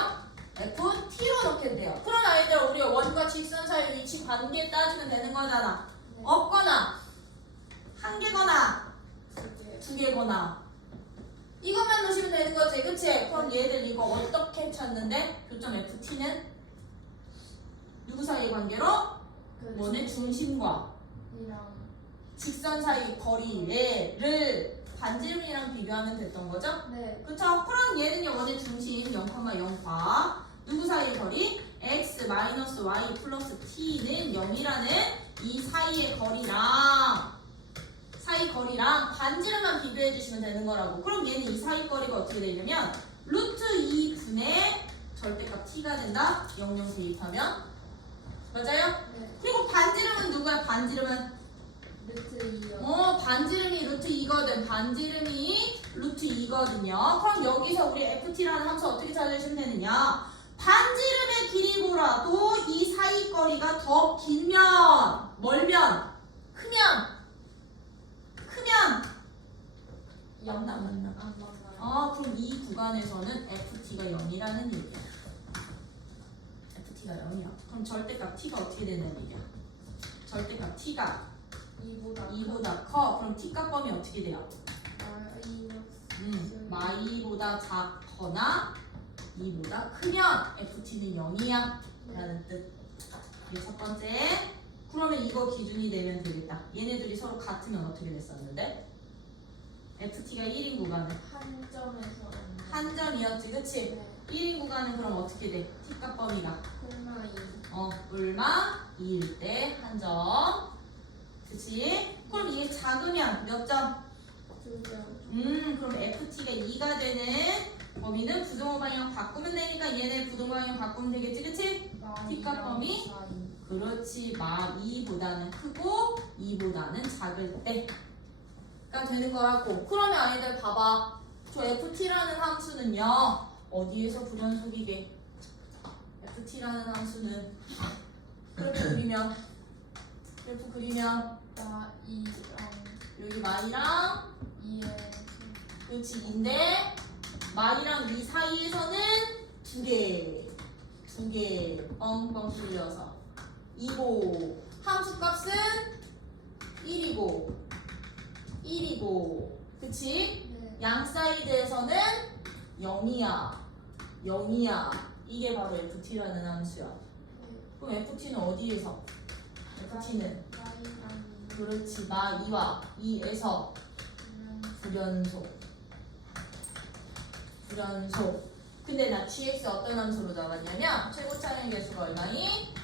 ft로 놓겠대요. 그런 아이들 우리 원과 직선 사이 위치 관계 따지면 되는 거잖아. 네. 없거나 한 개거나 네. 두 개거나 이것만 넣으시면 되는 거지, 그치? 그럼 얘들 이거 어떻게 찾는데? 교점 ft는 누구 사이의 관계로? 그 원의 중심과 이랑 직선 사이 거리를 반지름이랑 비교하면 됐던 거죠? 네. 그쵸? 그럼 얘는요 원의 중심 0,0과 누구 사이의 거리? x 마이너스 y 플러스 t는 0이라는 이 사이의 거리랑 반지름만 비교해 주시면 되는 거라고. 그럼 얘는 이 사이 거리가 어떻게 되냐면 루트 2분의 절대값 t가 된다. 00 대입하면 맞아요? 네. 그리고 반지름은 누구야? 반지름은 루트 2요. 반지름이 루트 2거든. 반지름이 루트 2거든요. 그럼 여기서 우리 ft라는 함수 어떻게 찾으시면 되느냐? 반지름의 길이보다도 이 사이 거리가 더 길면, 멀면, 크면 맞나? 안 맞나요? 그럼 이 구간에서는 ft가 0이라는 얘기야. ft가 0이야. 그럼 절대값 t가 어떻게 된다는 얘기야? 절대값 t가 2보다 커. 그럼 t값 범위 어떻게 돼요? 마이보다 작거나 2보다 크면 ft는 0이야 라는 뜻. 이게 첫 번째. 그러면 이거 기준이 되면 되겠다. 얘네들이 서로 같으면 어떻게 됐었는데? ft가 1인 구간은 한 점에서 한 점이었지, 그치? 네. 1인 구간은 그럼 어떻게 돼? t값 범위가 콜마 2. 얼마? 2일 때 한 점. 그치? 그럼 이게 작으면 몇 점? 2점. 그럼 ft가 2가 되는 범위는 부동호 방향 바꾸면 되니까 얘네 부동호 방향 바꾸면 되겠지, 그치? t값 범위? 그렇지. 마 2보다는 크고 2보다는 작을 때가 되는 거라고. 그러면 아이들 봐봐. 저 ft라는 함수는요. 어디에서 불연속이게? ft라는 함수는 그래프 그리면 나 2랑 여기 마이랑 2에 그렇지 2인데 마이랑 이 사이에서는 두 개 뻥뻥 뚫려서 2고 함수 값은 1이고 그치? 네. 양 사이드에서는 0이야 이게 바로 ft라는 함수야. 그럼 ft는 어디에서? ft는 그렇지 마 2와 2에서 불연속 근데 나 gx 어떤 함수로 잡았냐면 최고 차량 개수가 얼마니?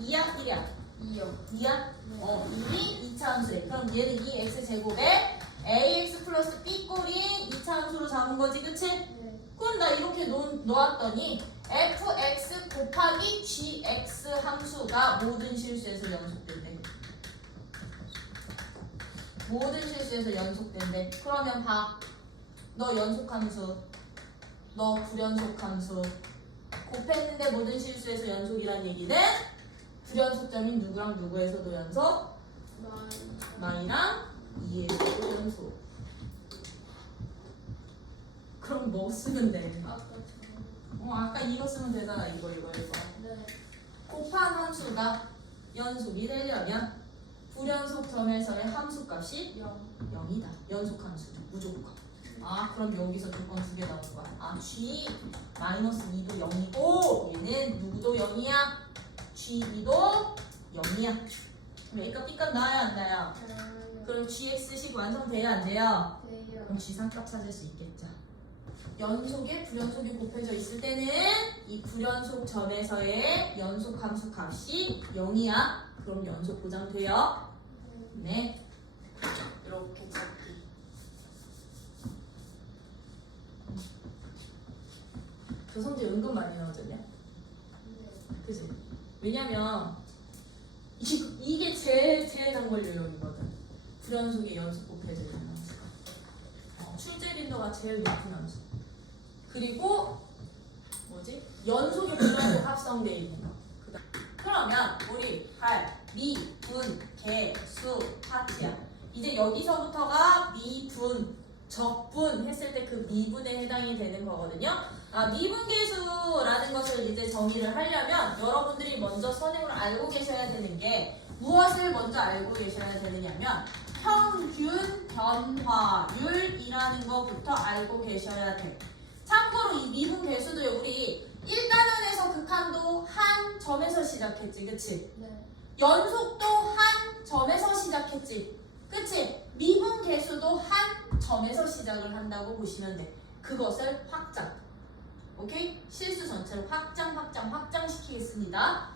2야 1이야? 2요. 2야? 네. 2이 2차 함수래. 그럼 얘는 2x제곱에 ax 플러스 b 꼴이 2차 함수로 잡은 거지, 그치? 네. 그럼 나 이렇게 놓았더니 fx 곱하기 gx 함수가 모든 실수에서 연속된대. 그러면 봐. 너 연속함수, 너 불연속함수 곱했는데 모든 실수에서 연속이란 얘기는 불연속점인 누구랑 누구에서도 연속, 마이랑 2에서도 연속. 그럼 뭐 쓰면 돼? 아까 이거 쓰면 되잖아. 이거. 네. 곱한 함수가 연속이 되려면 불연속점에서의 함수값이 0이다. 연속함수죠. 무조건. 그럼 여기서 조건 2개 나오는 거야. g 마이너스 2도 0이고 얘는 누구도 0이야? g2도 0이야. 그럼 A값 B값 나와요 안 나요? 그럼 gx식 완성돼야 안 돼요? 그럼 g3값 찾을 수 있겠죠. 연속에 불연속이 곱해져 있을 때는 이 불연속 점에서의 연속 함수 값이 0이야. 그럼 연속 보장돼요. 네. 이렇게 찾기. 조성재 은근 많이 나오잖냐? 그지? 왜냐면 이게 제일 단골 요령이거든. 불연속의 연속 곱해져 있는 함수가. 출제 빈도가 제일 높은 함수. 그리고 뭐지? 연속의 불연속 합성돼 있는 거. 그러면 우리 할 미, 분, 개, 수, 파트야. 이제 여기서부터가 미분, 적분 했을 때 그 미분에 해당이 되는 거거든요. 미분계수라는 것을 이제 정의를 하려면 여러분들이 먼저 선행으로 알고 계셔야 되는 게 무엇을 먼저 알고 계셔야 되느냐면 평균 변화율이라는 것부터 알고 계셔야 돼. 참고로 이 미분계수도 우리 1단원에서 극한도 한 점에서 시작했지, 그치? 네. 연속도 한 점에서 시작했지, 그치? 미분계수도 한 점에서 시작을 한다고 보시면 돼. 그것을 확장. 오케이? 실수 전체를 확장시키겠습니다.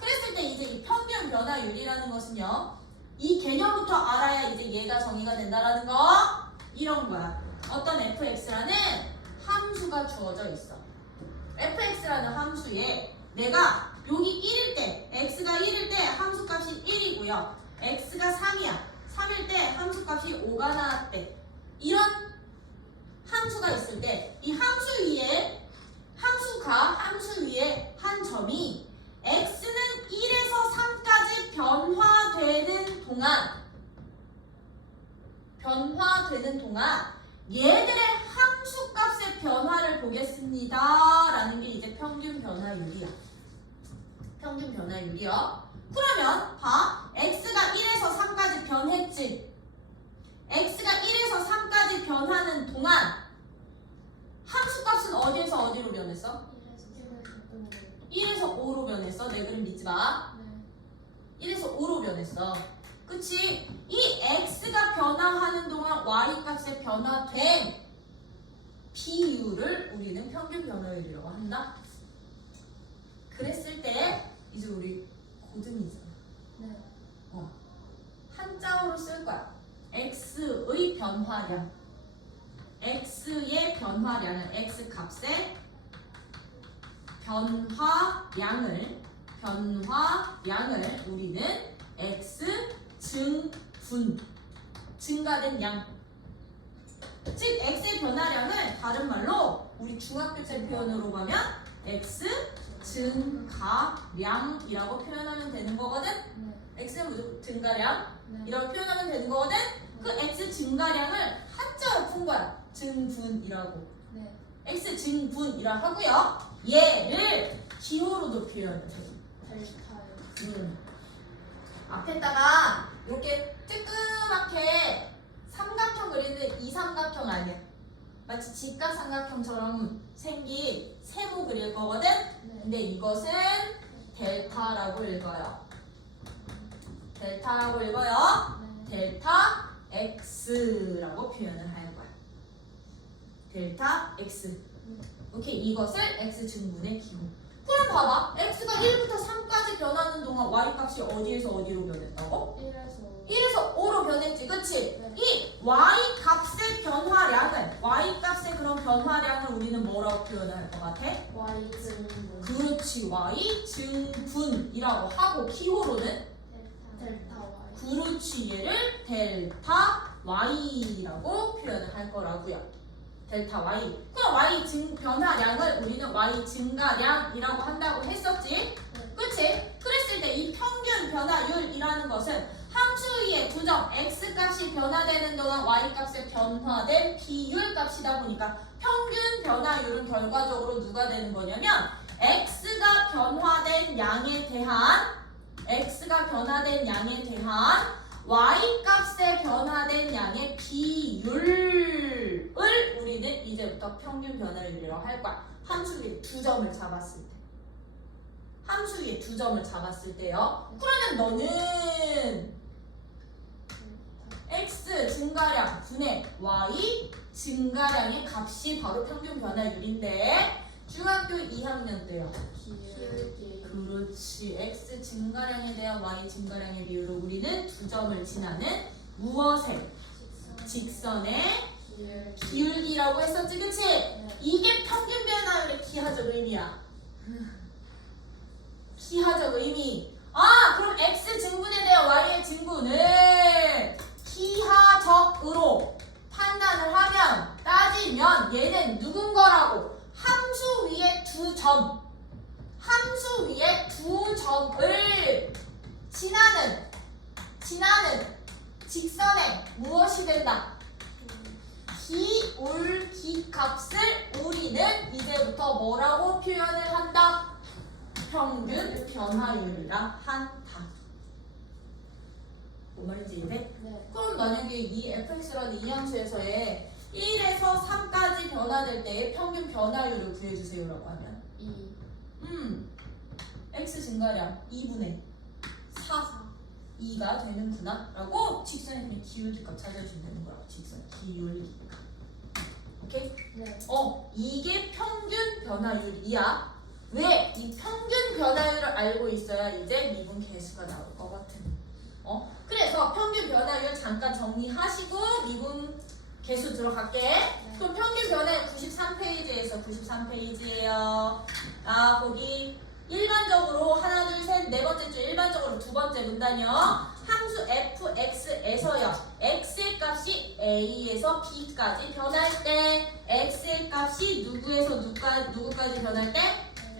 그랬을 때 이제 이 평균 변화율이라는 것은요, 이 개념부터 알아야 이제 얘가 정의가 된다라는 거, 이런 거야. 어떤 fx라는 함수가 주어져 있어. fx라는 함수에 내가 여기 1일 때, x가 1일 때 함수값이 1이고요. x가 3이야. 3일 때 함수값이 5가 나왔대. 이런 함수가 있을 때 이 함수 위에 한 점이 x는 1에서 3까지 변화되는 동안 얘들의 함수값의 변화를 보겠습니다 라는 게 이제 평균 변화율이야. 그러면 봐. x가 1에서 3까지 변했지. x가 1에서 3까지 변하는 동안 함수값은 어디에서 어디로 변했어? 1에서 5로 변했어. 내 그림 믿지 마. 1에서 5로 변했어. 그치? 이 x가 변화하는 동안 y값의 변화된 비율을 우리는 평균 변화율이라고 한다. 그랬을 때 이제 우리 고등이잖아. 네. 한자어로 쓸 거야. x의 변화량. x의 변화량을 x값의 변화량을 우리는 x 증분, 증가된 양. 즉 x의 변화량을 다른 말로 우리 중학교 때 표현으로 가면 x 증가량이라고 표현하면 되는 거거든. x는 무조건 증가량 이라고 표현하면 되는 거거든. 그 x 증가량을 한자로 푼 거야. 증분이라고. x 증분이라고 하고요. 얘를 기호로도 표현해. 앞에다가 이렇게 뜨끔하게 삼각형 그리는 이 삼각형 아니야. 마치 직각삼각형처럼 생긴 세모 그릴 거거든. 근데 이것은 델타라고 읽어요. 델타 x라고 표현을 할 거야. 델타 x. 오케이, 이것을 x 증분의 기호. 그럼 봐봐. x가 1부터 3까지 변하는 동안 y값이 어디에서 어디로 변했다고? 1에서 5로 변했지, 그치? 이 y값의 변화량을, y값의 그런 변화량을 우리는 뭐라고 표현할 것 같아? y증분. 그렇지, y증분이라고 하고 기호로는? 델타 y. 그렇지, 얘를 델타 y라고 표현을 할 거라고요. 델타 y. 그럼 y 변화량을 우리는 y 증가량이라고 한다고 했었지? 그치? 그랬을 때 이 평균 변화율이라는 것은 함수 위에 두 점 x값이 변화되는 동안 y값의 변화된 비율값이다 보니까 평균 변화율은 결과적으로 누가 되는 거냐면 x가 변화된 양에 대한 y값의 변화된 양의 비율을 우리는 이제부터 평균 변화율이라고 할 거야. 함수 위에 두 점을 잡았을 때요. 그러면 너는 x 증가량 분의 y 증가량의 값이 바로 평균 변화율인데 중학교 2학년 때요. 그렇지. x 증가량에 대한 y 증가량의 비율을 우리는 두 점을 지나는 무엇의? 직선의 기울기라고 했었지, 그치? 이게 평균 변화율의 기하적 의미야. 기하적 의미. 그럼 x 증분에 대한 y의 증분을 기하적으로 판단을 하면, 따지면 얘는 누군 거라고? 점, 함수 위에 두 점을 지나는 직선에 무엇이 된다? 기울기 값을 우리는 이제부터 뭐라고 표현을 한다? 평균 변화율이라 한다. 뭐 말인지 이해돼? 네. 그럼 만약에 이 fx라는 이 함수에서의 1에서 3까지 변화될 때의 평균 변화율을 구해주세요라고 하면 2. x 증가량 2분의 4 2가 되는구나 라고 직선에 그냥 기울기값 찾아주시면 되는 거라고. 직선 기울기값. 오케이? 네. 이게 평균 변화율이야. 왜? 이 평균 변화율을 알고 있어야 이제 미분 계수가 나올 것 같은. 그래서 평균 변화율 잠깐 정리하시고 미분 계수 들어갈게. 네. 그럼 평균 변화율 93페이지에서 93페이지예요. 거기 일반적으로 하나 둘 셋 네 번째 줄 일반적으로 두 번째 문단이요. 함수 fx에서요. x의 값이 a에서 b까지 변할 때 x의 값이 누구에서 누구까지 변할 때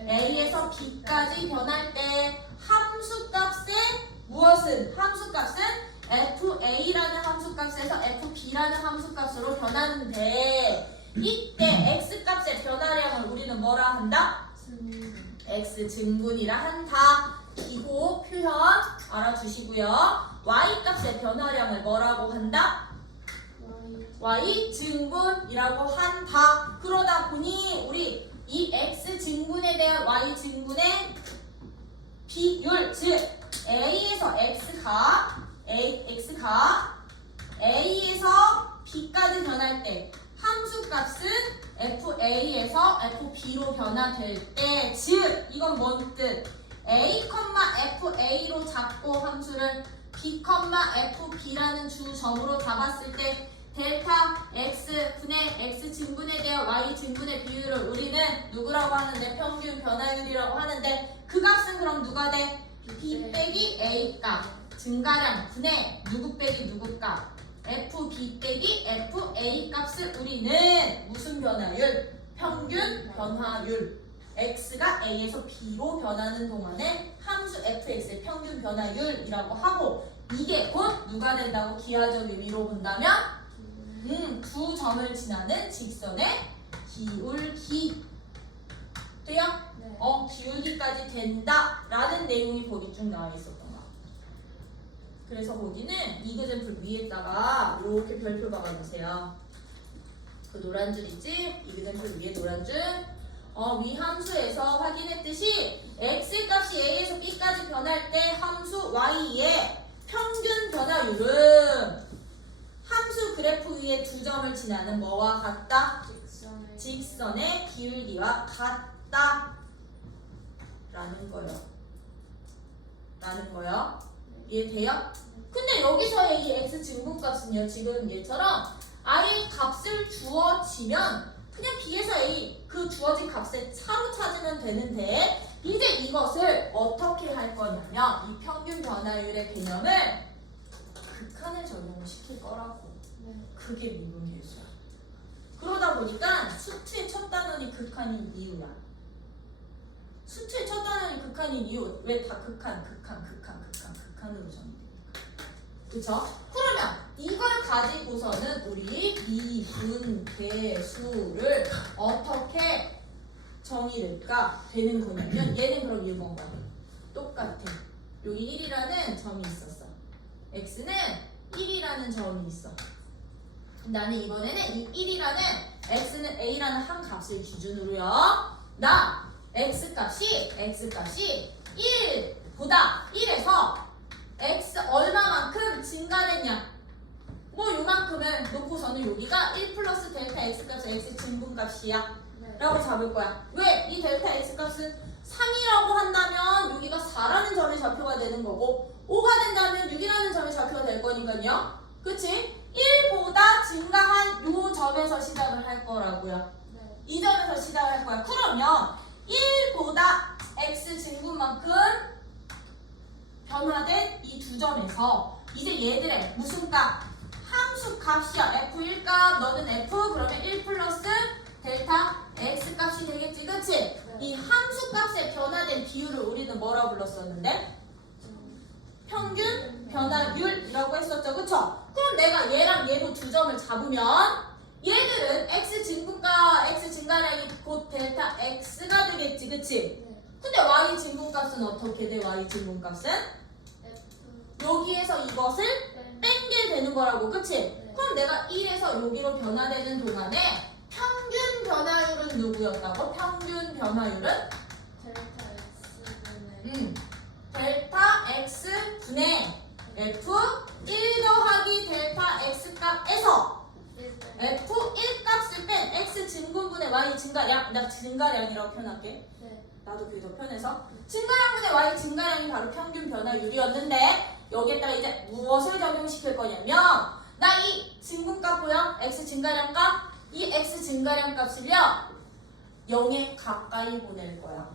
a에서 b까지 변할 때 함수값은 무엇은? 함수값은 fa라는 함수값에서 fb라는 함수값으로 변하는데 이때 x값의 변화량을 우리는 뭐라 한다? x 증분이라 한다. 기호 표현 알아주시고요. y값의 변화량을 뭐라고 한다? y 증분이라고 한다. 그러다 보니 우리 이 x 증분에 대한 y 증분의 비율, 즉 a에서 x가 a에서 b까지 변할 때 함수값은 fa에서 fb로 변화될 때, 즉 이건 뭔 뜻? a, fa로 잡고 함수를 b, fb라는 주점으로 잡았을 때 델타 x 분의 x 증분에 대한 y 증분의 비율을 우리는 누구라고 하는데? 평균 변화율이라고 하는데 그 값은 그럼 누가 돼? b 빼기 a 값 증가량 분의 누구 빼기 누구 값 fb 빼기 fa 값을 우리는 무슨 변화율? 평균 변화율. x가 a에서 b로 변하는 동안에 함수 fx의 평균 변화율이라고 하고, 이게 곧 누가 된다고 기하적 의미로 본다면 두 점을 지나는 직선의 기울기. 돼요? 네. 기울기까지 된다라는 내용이 거기 쭉 나와 있었던 거. 그래서 거기는 이그젠플 위에다가 이렇게 별표 박아주세요. 그 노란 줄 있지? 이그젠플 위에 노란 줄. 위 함수에서 확인했듯이 x 값이 a에서 b까지 변할 때 함수 y의 평균 변화율은 함수 그래프 위에 두 점을 지나는 뭐와 같다? 직선의 기울기와 같다 라는 거요. 이해돼요? 근데 여기서의 이 x 증분값은요, 지금 얘처럼 아예 값을 주어지면 그냥 b에서 a 그 주어진 값에 차로 찾으면 되는데, 이제 이것을 어떻게 할 거냐면 이 평균 변화율의 개념을 극한을 적용을 시킬 거라고. 그게 미분 계수야. 그러다 보니까 수트의 첫 단원이 극한인 이유야. 수트의 첫 단원이 극한인 이유. 왜 다 극한으로 정의되니까. 그쵸? 그러면 이걸 가지고서는 우리 미분 계수를 어떻게 정의될까 되는 거냐면, 얘는 그럼 이건 거야. 똑같아. 여기 1이라는 점이 있었어. x는 1이라는 점이 있어. 나는 이번에는 이 1이라는 x는 a라는 한 값을 기준으로요. 나 x값이 1보다 1에서 x 얼마만큼 증가됐냐? 뭐 요만큼을 놓고서는 여기가 1 플러스 델타 x값은 x 증분값이야 라고 잡을 거야. 왜? 이 델타 x값은 3이라고 한다면 여기가 4라는 점의 좌표가 되는 거고, 5가 된다면 6이라는 점의 좌표가 될 거니까요. 그치? 1보다 증가한 요 점에서 시작을 할 거라고요. 이 점에서 시작을 할 거야. 그러면 1보다 x 증분만큼 변화된 이 두 점에서 이제 얘들의 무슨 값? 함수 값이야. f1 값, 너는 f, 그러면 1 플러스 델타 x 값이 되겠지. 그치? 이 함수 변화된 비율을 우리는 뭐라 불렀었는데? 평균 변화율이라고 했었죠. 그쵸? 그럼 내가 얘랑 얘로 두 점을 잡으면 얘들은 x 증분과 x 증가량이 곧 델타 x가 되겠지. 그치? 네. 근데 y 증분값은 어떻게 돼? y 증분값은? F 여기에서 이것을 뺀 뺀게 되는 거라고. 그치? 네. 그럼 내가 1에서 여기로 변화되는 동안에 평균 변화율은 누구였다고? 평균 변화율은? 델타 X분의 델타 x 분의 f 1 더하기 델타 x 값에서 1 뺀 f 1 값을 뺀 x 증분분의 y 증가량, 나 증가량이라고 표현할게. 네. 나도 그게 더 편해서 증가량분의 y 증가량이 바로 평균 변화율이었는데 여기에다가 이제 무엇을 적용시킬 거냐면 나 이 증분값 보여? x 증가량 값? 이 x 증가량 값을요 0에 가까이 보낼 거야.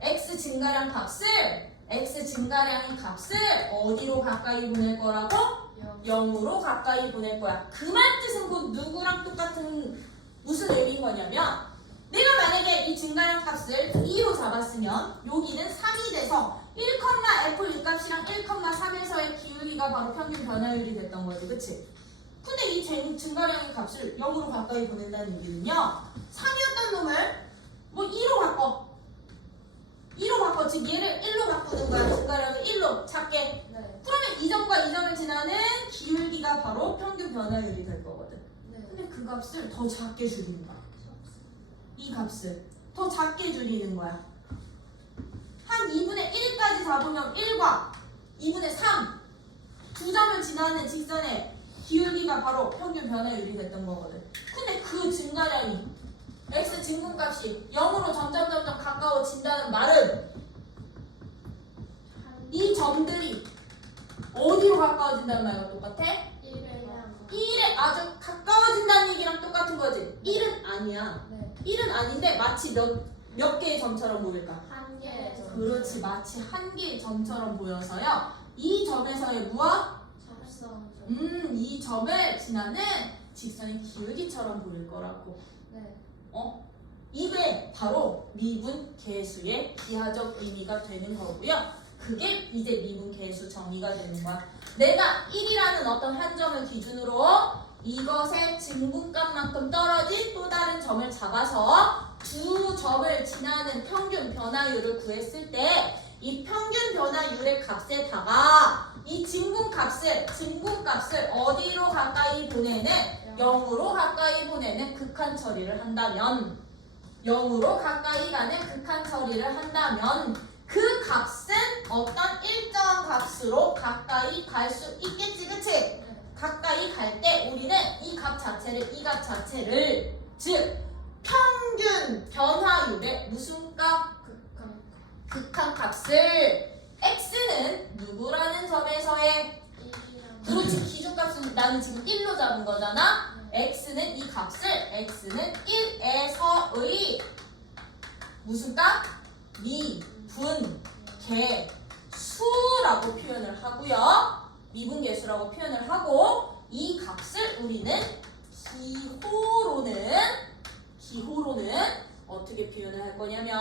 x 증가량 값을 어디로 가까이 보낼 거라고? 0으로 가까이 보낼 거야. 그 말 뜻은 곧 누구랑 똑같은 무슨 의미인 거냐면 내가 만약에 이 증가량 값을 2로 잡았으면 여기는 3이 돼서 1,f 이 값이랑 1,3에서의 기울기가 바로 평균 변화율이 됐던 거지. 그치? 근데 이 증가량의 값을 0으로 가까이 보낸다는 얘기는요 3이었던 놈을 뭐 2로 바꿔. 2로 바꿔. 즉 얘를 1로 바꾸는 거야. 증가량을 1로 작게. 네. 그러면 이 점과 이 점을 지나는 기울기가 바로 평균 변화율이 될 거거든. 네. 근데 그 값을 더 작게 줄이는 거야. 이 값을 더 작게 줄이는 거야. 한 2분의 1까지 잡으면 1과 2분의 3 두 점을 지나는 직선의 기울기가 바로 평균 변화율이 됐던 거거든. 근데 그 증가량이 x 증분값이 0으로 점점 가까워진다는 말은 이 점들이 어디로 가까워진다는 말과 똑같아? 1이랑 1에 아주 가까워진다는 얘기랑 똑같은 거지. 1은 아니야. 네. 1은 아닌데 마치 몇 개의 점처럼 보일까? 한 개에서 그렇지. 마치 한 개의 점처럼 보여서요. 이 점에서의 무엇? 접선 이 점을 지나는 직선의 기울기처럼 보일 거라고. 네. 이게 바로 미분 계수의 기하적 의미가 되는 거고요. 그게 이제 미분 계수 정의가 되는 거야. 내가 1이라는 어떤 한 점을 기준으로 이것의 증분값만큼 떨어진 또 다른 점을 잡아서 두 점을 지나는 평균 변화율을 구했을 때 이 평균 변화율의 값에다가 이 증분값을 어디로 가까이 보내는 0으로 가까이 보내는 극한 처리를 한다면 0으로 가까이 가는 극한 처리를 한다면 그 값은 어떤 일정한 값으로 가까이 갈 수 있겠지. 그치? 네. 가까이 갈 때 우리는 이 값 자체를 즉 평균 변화율의 무슨 값? 극한 값을 x는 누구라는 점에서의 1이랑 그렇지. 기준값은 나는 지금 1로 잡은 거잖아. x는 이 값을 x는 1에서의 무슨 값? 미분 계수라고 표현을 하고요. 미분 계수라고 표현을 하고 이 값을 우리는 기호로는 어떻게 표현을 할 거냐면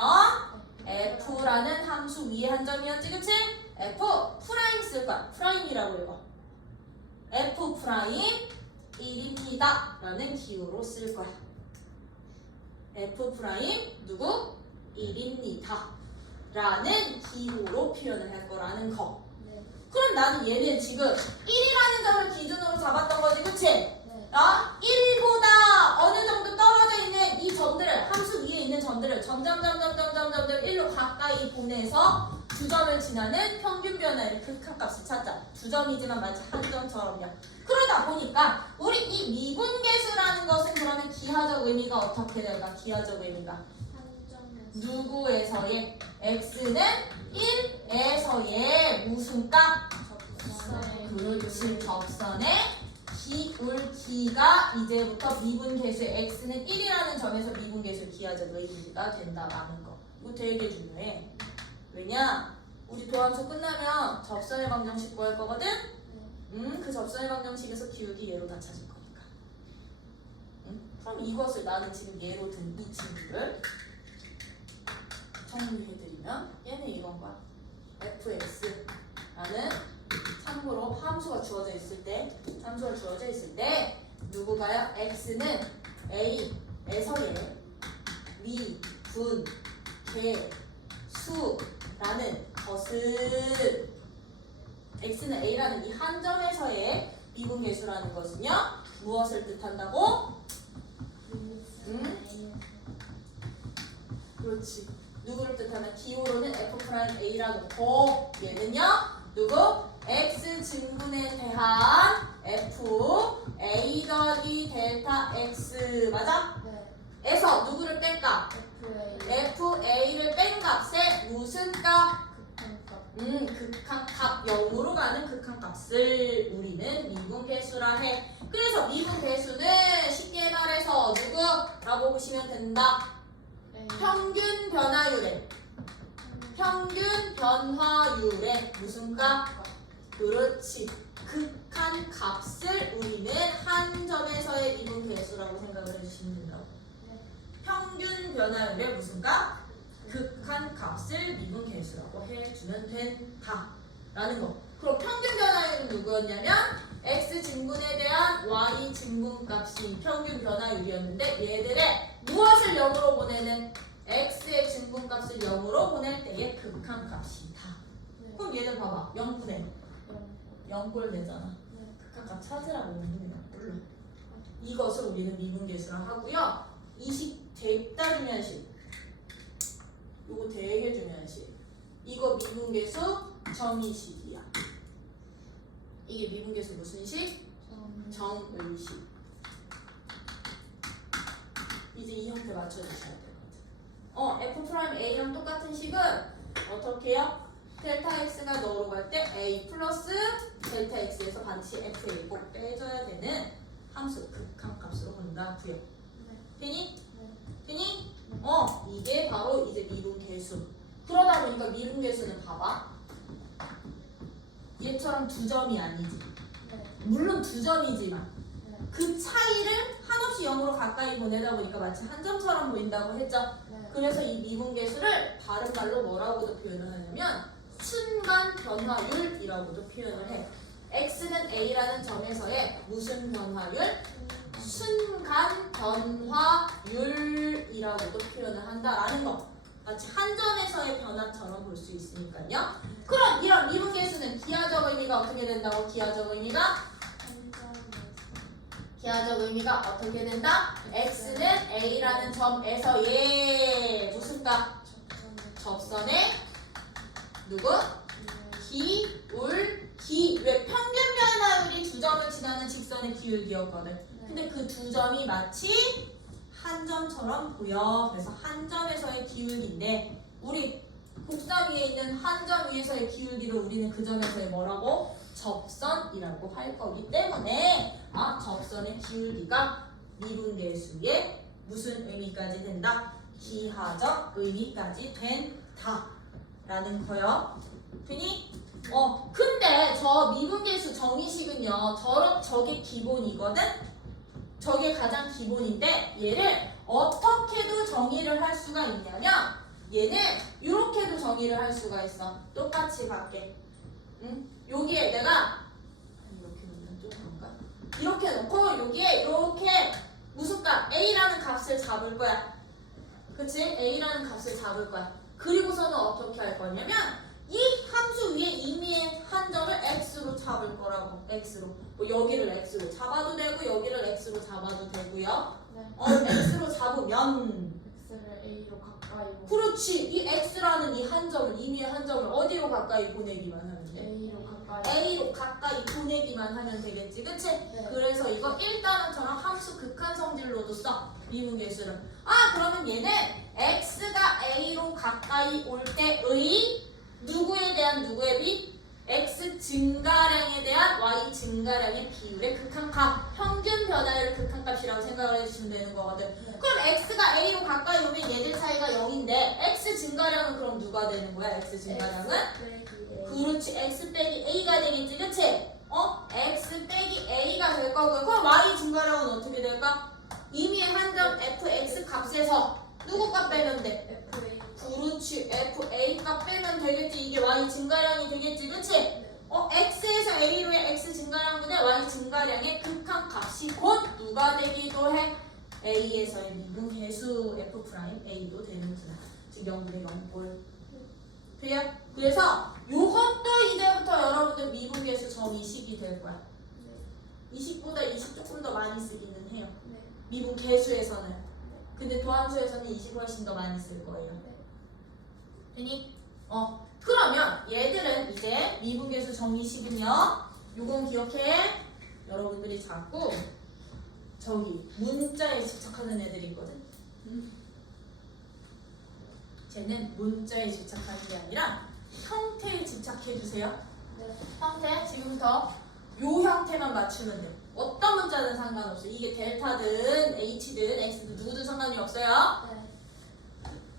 f라는 함수 위에 한 점이었지. 그치? f 프라임 쓸 거야. 프라임이라고 읽어. f 프라임 1입니다 라는 기호로 쓸 거야. f 프라임 누구? 1입니다 라는 기호로 표현을 할 거라는 거. 네. 그럼 나는 얘는 지금 1이라는 점을 기준으로 잡았던 거지. 그치? 네. 1보다 어느 정도 떨어져 있는 이 점들을 함수 위에 있는 점들을 점점 1로 가까이 보내서 두 점을 지나는 평균 변화의 극한값을 찾자. 두 점이지만 마치 한 점처럼요. 그러다 보니까 우리 이 미분계수라는 것은 그러면 기하적 의미가 어떻게 될까? 기하적 의미가 한 점에서 누구에서의 x는 1에서의 무슨 값? 접선의 그렇지. 접선의 기울기가 이제부터 미분계수의 x는 1이라는 점에서 미분계수의 기하적 의미가 된다라는 거. 이거 되게 중요해. 왜냐? 우리 도함수 끝나면 접선의 방정식 구할 거거든? 그 접선의 방정식에서 기울기 얘로 다 찾을 거니까. 그럼 이것을 나는 지금 얘로 든 이 친구를 정리해드리면 얘는 이런 거야. fx라는 참고로 함수가 주어져 있을 때 누구가요? x는 a에서의 미, 분, 개, 수라는 것을 x는 a라는 이 한 점에서의 미분계수라는 것은요 무엇을 뜻한다고? 그렇지. 누구를 뜻하는 기호로는 f'a라고 놓고 얘는요 누구? x 증분에 대한 f a 더하기 델타 x 맞아? 네. 에서 누구를 뺀 값? fa를 뺀 값에 무슨 값? 극한값 0으로 가는 극한값을 우리는 미분계수라 해. 그래서 미분계수는 쉽게 말해서 누구라고 보시면 된다. 평균 변화율의 무슨 값? 그렇지. 극한값을 우리는 한 점에서의 미분계수라고 생각을 해주시면 된다고. 평균 변화율의 무슨 값? 극한값을 미분계수라고 해주면 된다라는 거. 그럼 평균 변화율은 누구였냐면 x 증분에 대한 y 증분값이 평균 변화율이었는데 얘들의 무엇을 0으로 보내는 x의 증분값을 0으로 보낼 때의 극한값이다. 그럼 얘들 봐봐. 0분의 0꼴 되잖아. 극한값 찾으라고 0분의 0꼴로. 이것을 우리는 미분계수라 하고요. 이식 대입다 중요한식. 요거 되게 중요한 식. 이거 미분계수 정의식이야. 이게 미분계수 무슨 식? 정의식. 이제 이 형태 맞춰주셔야 되거든. f'a랑 똑같은 식은 어떻게 해요? 델타 x가 너로 갈 때 a 플러스 델타 x에서 반드시 fA 꼭 빼줘야 되는 함수 극한값으로 본다고요. 되니? 되니? 이게 바로 이제 미분계수. 그러다 보니까 미분계수는 봐봐. 얘처럼 두 점이 아니지. 물론 두 점이지만 그 차이를 한없이 0으로 가까이 보내다 보니까 마치 한 점처럼 보인다고 했죠. 그래서 이 미분계수를 다른 말로 뭐라고도 표현을 하냐면 순간 변화율이라고도 표현을 해. x는 a라는 점에서의 무슨 변화율? 순간 변화율이라고도 표현을 한다라는 거. 마치 한 점에서의 변화처럼 볼 수 있으니까요. 그럼 이런 미분계수는 기하적 의미가 어떻게 된다고? 기하적 의미가 어떻게 된다? x는 a라는 점에서의 무슨 값? 접선의 누구? 기울기. 왜? 평균 변화율이 두 점을 지나는 직선의 기울기였거든. 근데 그 두 점이 마치 한 점처럼 보여. 그래서 한 점에서의 기울기인데 우리 곡선 위에 있는 한 점 위에서의 기울기를 우리는 그 점에서의 뭐라고? 접선이라고 할 거기 때문에 접선의 기울기가 미분계수의 무슨 의미까지 된다? 기하적 의미까지 된다라는 거요. 되니? 근데 저 미분계수 정의식은요 저게 기본이거든? 저게 가장 기본인데 얘를 어떻게도 정의를 할 수가 있냐면 얘는 이렇게도 정의를 할 수가 있어. 똑같이 밖에. 여기에 내가 이렇게 놓으면 좀 그런가? 이렇게 놓고 여기에 이렇게 무슨 값? A라는 값을 잡을 거야. 그치? A라는 값을 잡을 거야. 그리고서는 어떻게 할 거냐면 이 함수 위에 임의의 한 점을 x로 잡을 거라고. x로. 뭐 여기를 x로 잡아도 되고 여기를 x로 잡아도 되고요. x로 잡으면 x를 a로 가까이 그렇지. 이 x라는 이 한 점을 임의의 한 점을 어디로 가까이 보내기만 하면 돼? A로 가까이 보내기만 하면 되겠지. 그치? 그래서 이거 1단원처럼 함수 극한 성질로도 써. 미분계수를. 그러면 얘는 x가 a로 가까이 올 때의 누구에 대한 누구의 비? x 증가량에 대한 y 증가량의 비율의 극한값. 평균 변화율 극한값이라고 생각을 해주시면 되는 거거든. 그럼 x가 a로 가까이 오면 얘들 차이가 0인데 x 증가량은 그럼 누가 되는 거야? x 증가량은? 그렇지. x 빼기 a가 되겠지. 그치? x 빼기 a가 될 거고요. 그럼 y 증가량은 어떻게 될까? 임의의 한 점 fx 값에서 누구 값 빼면 돼? 그렇지. FA 값 빼면 되겠지. 이게 y 증가량이 되겠지. 그치? x에서 a로 의 x 증가량분의 y 증가량의 극한값이 곧 누가 되기도 해? a에서의 미분 계수 f 프라임 a도 되는구나. 즉 0분의 0꼴. 돼요? 그래서 요것도 이제부터 여러분들 미분 계수 점 20이 될 거야. 20보다 20 조금 더 많이 쓰기는 해요. 미분 계수에서는. 근데 도함수에서는 20 훨씬 더 많이 쓸 거예요. 되니? 그러면 얘들은 이제 미분계수 정의식은요. 요건 기억해. 여러분들이 자꾸 저기 문자에 집착하는 애들이 있거든. 쟤는 문자에 집착하는 게 아니라 형태에 집착해 주세요. 형태 지금부터 요 형태만 맞추면 돼. 어떤 문자든 상관없어. 이게 델타든 h든 x든 누구든 상관이 없어요.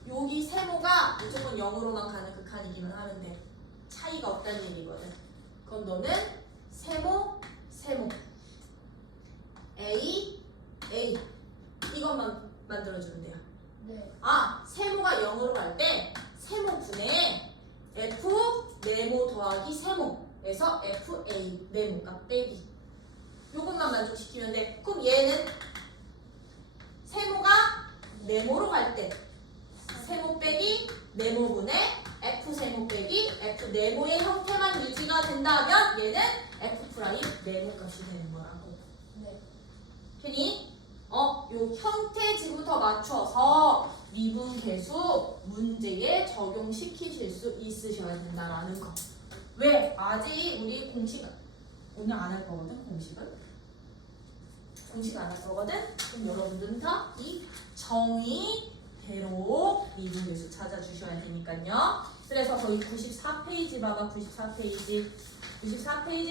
여기 세모가 무조건 0으로만 가는 극한이기만 하면 돼. 차이가 없다는 얘기거든. 그럼 너는 세모 A 이것만 만들어주면 돼요. 세모가 0으로 갈 때 세모분의 F 네모 더하기 세모에서 FA 네모값 빼기 요것만 만족시키면 돼. 그럼 얘는 세모가 네모로 갈 때 세모 빼기 네모분의 F 세모 빼기 F 네모의 형태만 유지가 된다면 얘는 F 프라임 네모 값이 되는 거라고. 괜히 요 형태 지금부터 맞춰서 미분 계수 문제에 적용시키실 수 있으셔야 된다라는 거. 왜? 아직 우리 공식 오늘 안 할 거거든. 공식 안 할 거거든. 그럼 여러분들은 다 이 정의대로 미분 계수 찾아주셔야 되니까요. 그래서 거기 94페이지 봐봐. 94페이지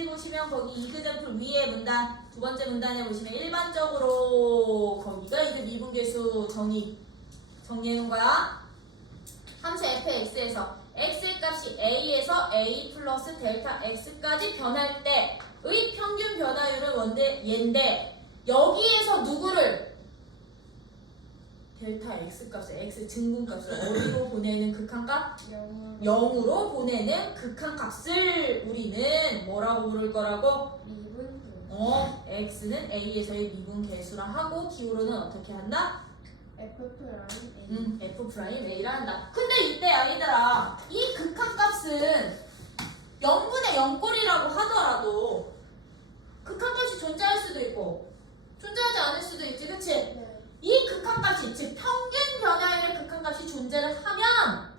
보시면 거기 이그젠플 위에 문단 두 번째 문단에 보시면 일반적으로 거기가 이제 미분계수 정리해놓은 거야. 함수 fx에서 x의 값이 a에서 a 플러스 델타 x까지 변할 때의 평균 변화율은 얘인데 여기에서 누구를 델타 x 값을 x 증분값을 어디로 보내는 극한값? 0으로 보내는 극한값을 우리는 뭐라고 부를 거라고? x는 a에서의 미분 계수라 하고 기호로는 어떻게 한다? f 프라임 a라 한다. 근데 이때 아이들아 이 극한값은 0분의 0꼴이라고 하더라도 극한값이 존재할 수도 있고 존재하지 않을 수도 있지. 그치? 이 극한값이 즉 평균 변화율의 극한값이 존재를 하면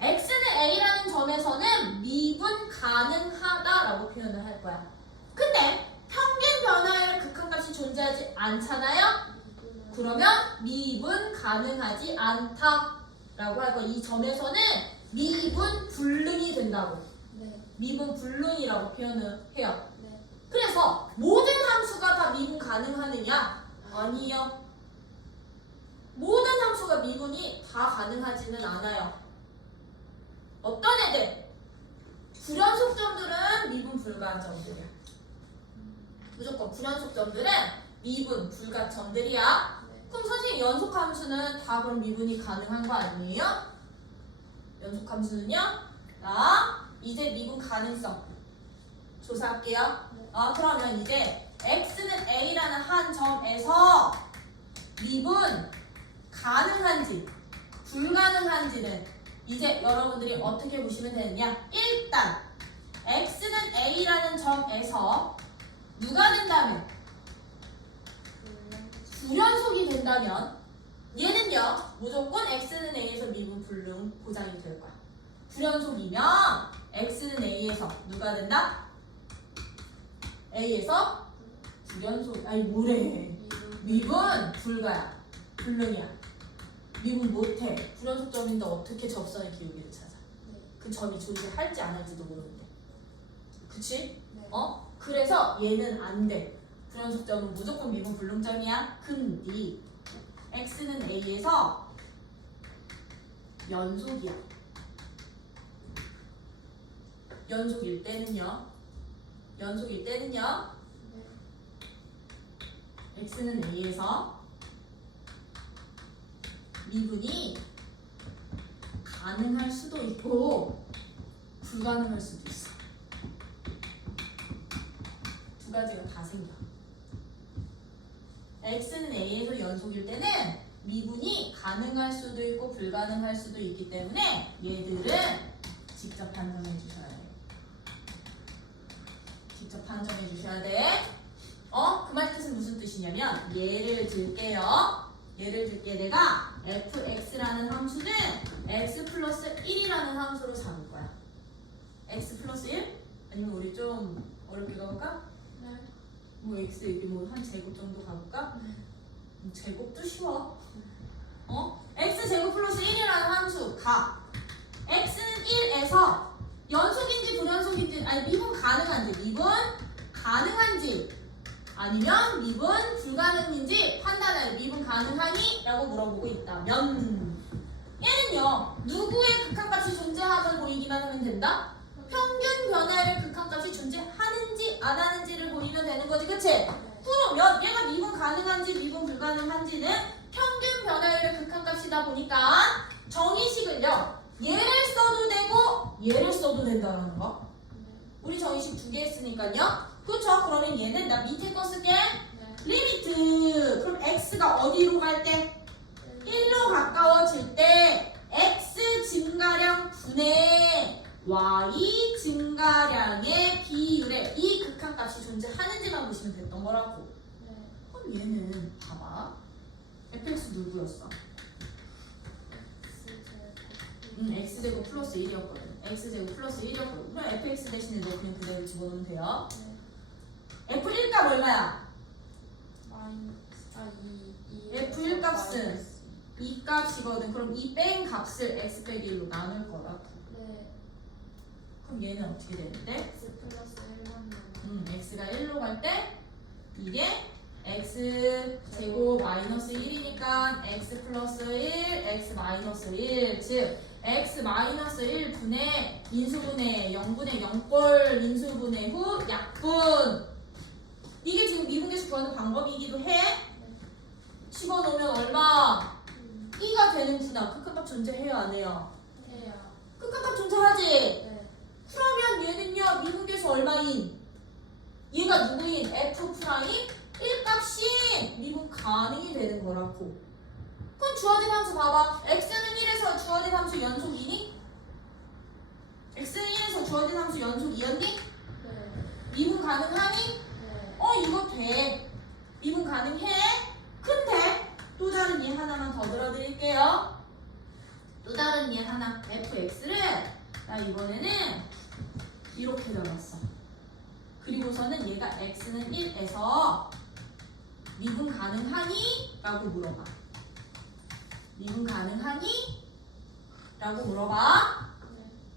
x는 a라는 점에서는 미분 가능하다라고 표현을 할 거야. 근데 평균 변화율의 극한값이 존재하지 않잖아요? 그러면 미분 가능하지 않다라고 할 거야. 이 점에서는 미분 불능이 된다고. 미분 불능이라고 표현을 해요. 그래서 모든 함수가 다 미분 가능하느냐? 아니요. 모든 함수가 미분이 다 가능하지는 않아요. 어떤 애들? 불연속점들은 미분 불가한 점들이야. 무조건 불연속점들은 미분 불가점들이야. 그럼 선생님 연속함수는 다 그럼 미분이 가능한 거 아니에요? 연속함수는요? 자, 이제 미분 가능성 조사할게요. 그러면 이제 x는 a라는 한 점에서 미분 가능한지 불가능한지는 이제 여러분들이 어떻게 보시면 되느냐? 일단 x는 a라는 점에서 누가 된다면? 불연속이 된다면 얘는요 무조건 x는 a에서 미분 불능 보장이 될 거야. 불연속이면 x는 a에서 누가 된다? a에서 불연속 아니 뭐래 미분 불가야. 불능이야. 미분 못해. 불연속점인데 어떻게 접선의 기울기를 찾아? 그 점이 존재할지 안 할지도 모르는데. 그치? 그래서 얘는 안 돼. 불연속점은 무조건 미분 불능점이야. 근데 x는 a에서 연속이야. 연속일 때는요. x는 a에서 미분이 가능할 수도 있고 불가능할 수도 있어. 두 가지가 다 생겨. x는 a에서 연속일 때는 미분이 가능할 수도 있고 불가능할 수도 있기 때문에 얘들은 직접 판정해 주셔야 돼요. 직접 판정해 주셔야 돼. 그 말 뜻은 무슨 뜻이냐면 예를 들게요. 예를 들게 내가 fx라는 함수는 x 플러스 1이라는 함수로 잡을 거야. x 플러스 1? 아니면 우리 좀 어렵게 가볼까? 네. 뭐 x 여기 뭐 한 제곱 정도 가볼까? 제곱도 쉬워. x 제곱 플러스 1이라는 함수 가. x는 1에서 연속인지 불연속인지 아니 미분 가능한지 아니면 미분 불가능인지 판단해. 미분 가능하니? 라고 물어보고 있다면 얘는요 누구의 극한값이 존재하면 보이기만 하면 된다? 평균 변화의 극한값이 존재하는지 안 하는지를 보이면 되는 거지, 그치? 그러면 얘가 미분 가능한지 미분 불가능한지는 평균 변화율의 극한값이다 보니까 정의식을요 얘를 써도 되고 얘를 써도 된다는 거. 우리 정의식 두 개 했으니까요. 그렇죠? 그러면 얘는 나 밑에 거 쓸게. 리미트. 그럼 x가 어디로 갈 때? 1로 가까워질 때 x 증가량 분의 y 증가량의 비율에 이 극한값이 존재하는지만 보시면 됐던 거라고. 그럼 얘는 봐봐. fx 누구였어? x제곱 플러스 1이었거든. x제곱 플러스 1이었거든. 그럼 fx 대신에 너 그냥 그대로 집어넣으면 돼요. f1 값 얼마야? f1 값은 이 값이거든. 그럼 이 뺀 값을 x 빼기 1로 나눌 거라고. 그럼 얘는 어떻게 되는데? x가 1로 갈 때 이게 x 제곱 마이너스 1이니까 x 플러스 1, x 마이너스 1, 즉 x 마이너스 1분의 인수분해 0분의 0꼴 인수분해 후 약분. 이게 지금 미분계수 구하는 방법이기도 해. 집어넣으면 얼마? 2가 되는구나. 극한값 존재해요 안 해요? 극한값 존재하지? 그러면 얘는요 미분계수 얼마인? 얘가 누구인? f 프라임 1값이 미분 가능이 되는 거라고. 그럼 주어진 함수 봐봐. x는 1에서 주어진 함수 연속이니? x는 1에서 주어진 함수 연속이었니? 미분 가능하니? 이거 돼. 미분 가능해. 근데 또 다른 예 하나만 더 들어드릴게요. 또 다른 예 하나. fx를 나 이번에는 이렇게 잡았어. 그리고서는 얘가 x는 1에서 미분 가능하니? 라고 물어봐. 미분 가능하니? 라고 물어봐.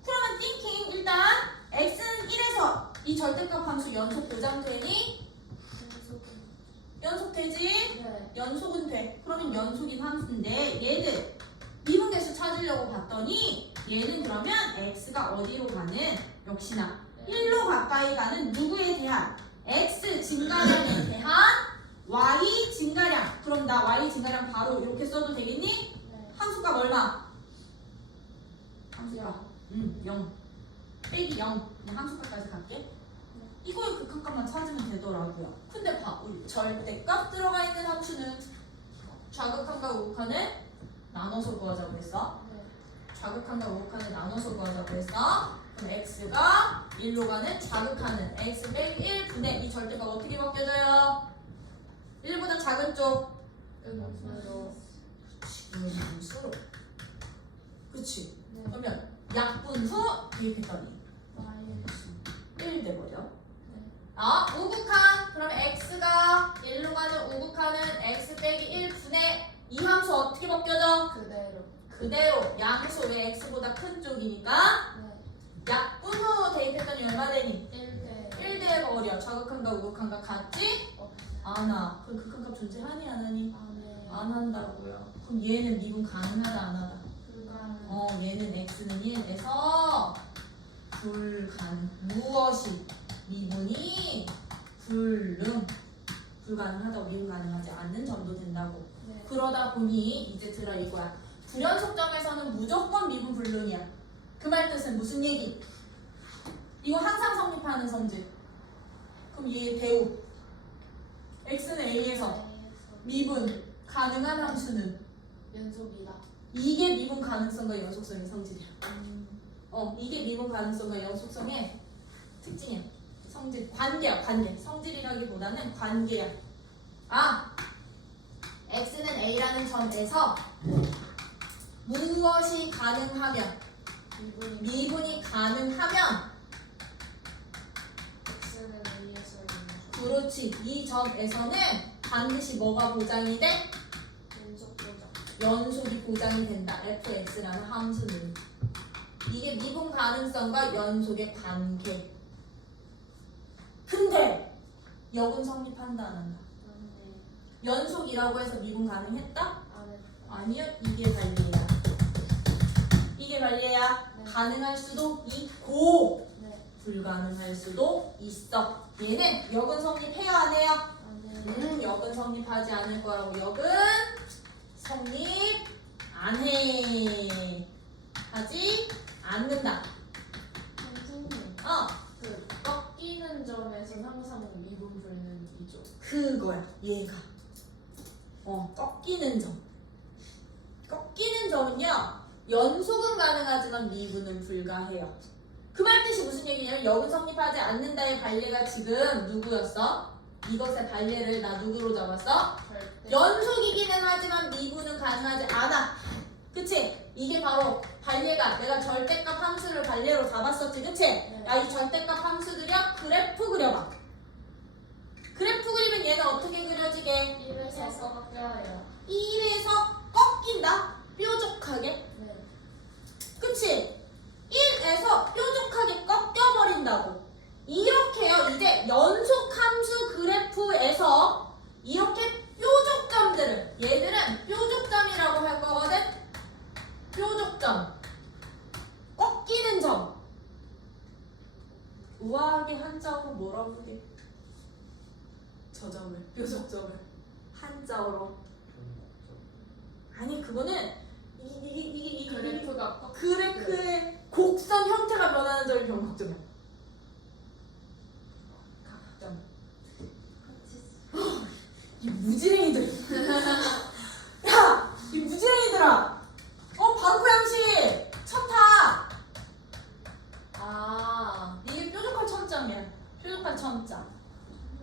그러면 thinking 일단 x는 1에서 이 절대값 함수 연속 보장되니? 연속되지? 연속은 돼. 그러면 연속인 함수인데 얘들 미분계수 찾으려고 봤더니 얘는 그러면 x가 어디로 가는? 역시나 1로 가까이 가는 누구에 대한? x 증가량에 대한 y 증가량. 그럼 나 y 증가량 바로 이렇게 써도 되겠니? 함수값 얼마? 함수값 0 빼기 0. 그냥 함수값까지 갈게. 이거의 극한값만 찾으면 되더라고요. 근데 봐, 우리 절대값 들어가 있는 함수는 좌극한과 우극한을 나눠서 구하자고 했어. 좌극한과 우극한을 나눠서 구하자고 했어. 그럼 x가 1로 가는 좌극한은 x 빼기 1분의 이 절대값 어떻게 바뀌어져요? 1보다 작은 쪽 음수로. 그치? 그러면 약분 후 대입했더니 1 돼버려. 우극한. 그럼 x가 1로 가는 우극한은 x 빼기 1분의 이 함수 어떻게 바뀌어져? 그대로 양수. 왜 x보다 큰 쪽이니까 약분 후 대입했더니 얼마 되니? 1 돼버려. 좌극한과 우극한과 같지? 안아. 그럼 극한값 존재하니 안 하니? 안 한다고요. 그럼 얘는 미분 가능하다 안 하다? 얘는 x는 1에서 불가능. 무엇이? 미분이 불가능하다고. 미분 가능하지 않는 점도 된다고. 그러다 보니 이제 들어 이거야. 불연속점에서는 무조건 미분 불능이야. 그 말 뜻은 무슨 얘기? 이거 항상 성립하는 성질. 그럼 얘 배우. x는 a에서 미분 가능한 함수는 연속이다. 이게 미분 가능성과 연속성의 성질이야. 이게 미분 가능성과 연속성의 특징이야. 성질, 관계야, 관계. 성질이라기보다는 관계야. 아, x는 a라는 점에서 무엇이 가능하면, 미분이 가능하면, x는 a에서 그렇지. 이 점에서는 반드시 뭐가 보장이 돼? 연속 보장. 연속이 보장이 된다. fx라는 함수는. 이게 미분 가능성과 연속의 관계. 근데 역은 성립한다 안 한다? 맞네. 연속이라고 해서 미분 가능했다? 안 했다. 아니요. 이게 관리야. 이게 관리야. 네. 가능할 수도 있고 네. 불가능할 수도 있어. 얘는 역은 성립해요 안 해요? 안 해. 역은 성립하지 않을 거라고. 역은 성립 안 해. 하지 않는다. 선생님, 그 꺾이는 점에서 항상 미분 불능이죠. 그거야. 얘가. 꺾이는 점. 꺾이는 점은요. 연속은 가능하지만 미분은 불가해요. 그 말 뜻이 무슨 얘기냐면 역은 성립하지 않는다의 관례가 지금 누구였어? 이것의 관례를 나 누구로 잡았어? 절대. 연속이기는 하지만 미분은 가능하지 않아. 그치? 이게 바로 관례가 내가 절대값 함수를 관례로 잡았었지. 그치? 야, 이 절대값 함수들이야 그래프 그려봐. 그래프 그리면 얘는 어떻게 그려지게? 1에서 꺾여요. 1에서 꺾인다. 뾰족하게. 네. 그치? 1에서 뾰족하게 꺾여버린다고. 이렇게요. 이제 연속 함수 그래프에서 이렇게 뾰족점들을, 얘들은 뾰족점이라고 할 거거든. 뾰족점, 꺾이는 점. 우아하게 한자어로 뭐라 부르게? 저 점을, 뾰족점을 한자어로. 아니 그거는 이게 그래프가 꺾. 그래프의 곡선 형태가 변하는 점이 변곡점이야. 각점. 이 무지랭이들. 야, 이 무지랭이들아. 바로 그 형식. 천타. 이게 뾰족한 천점이야. 뾰족한 천점.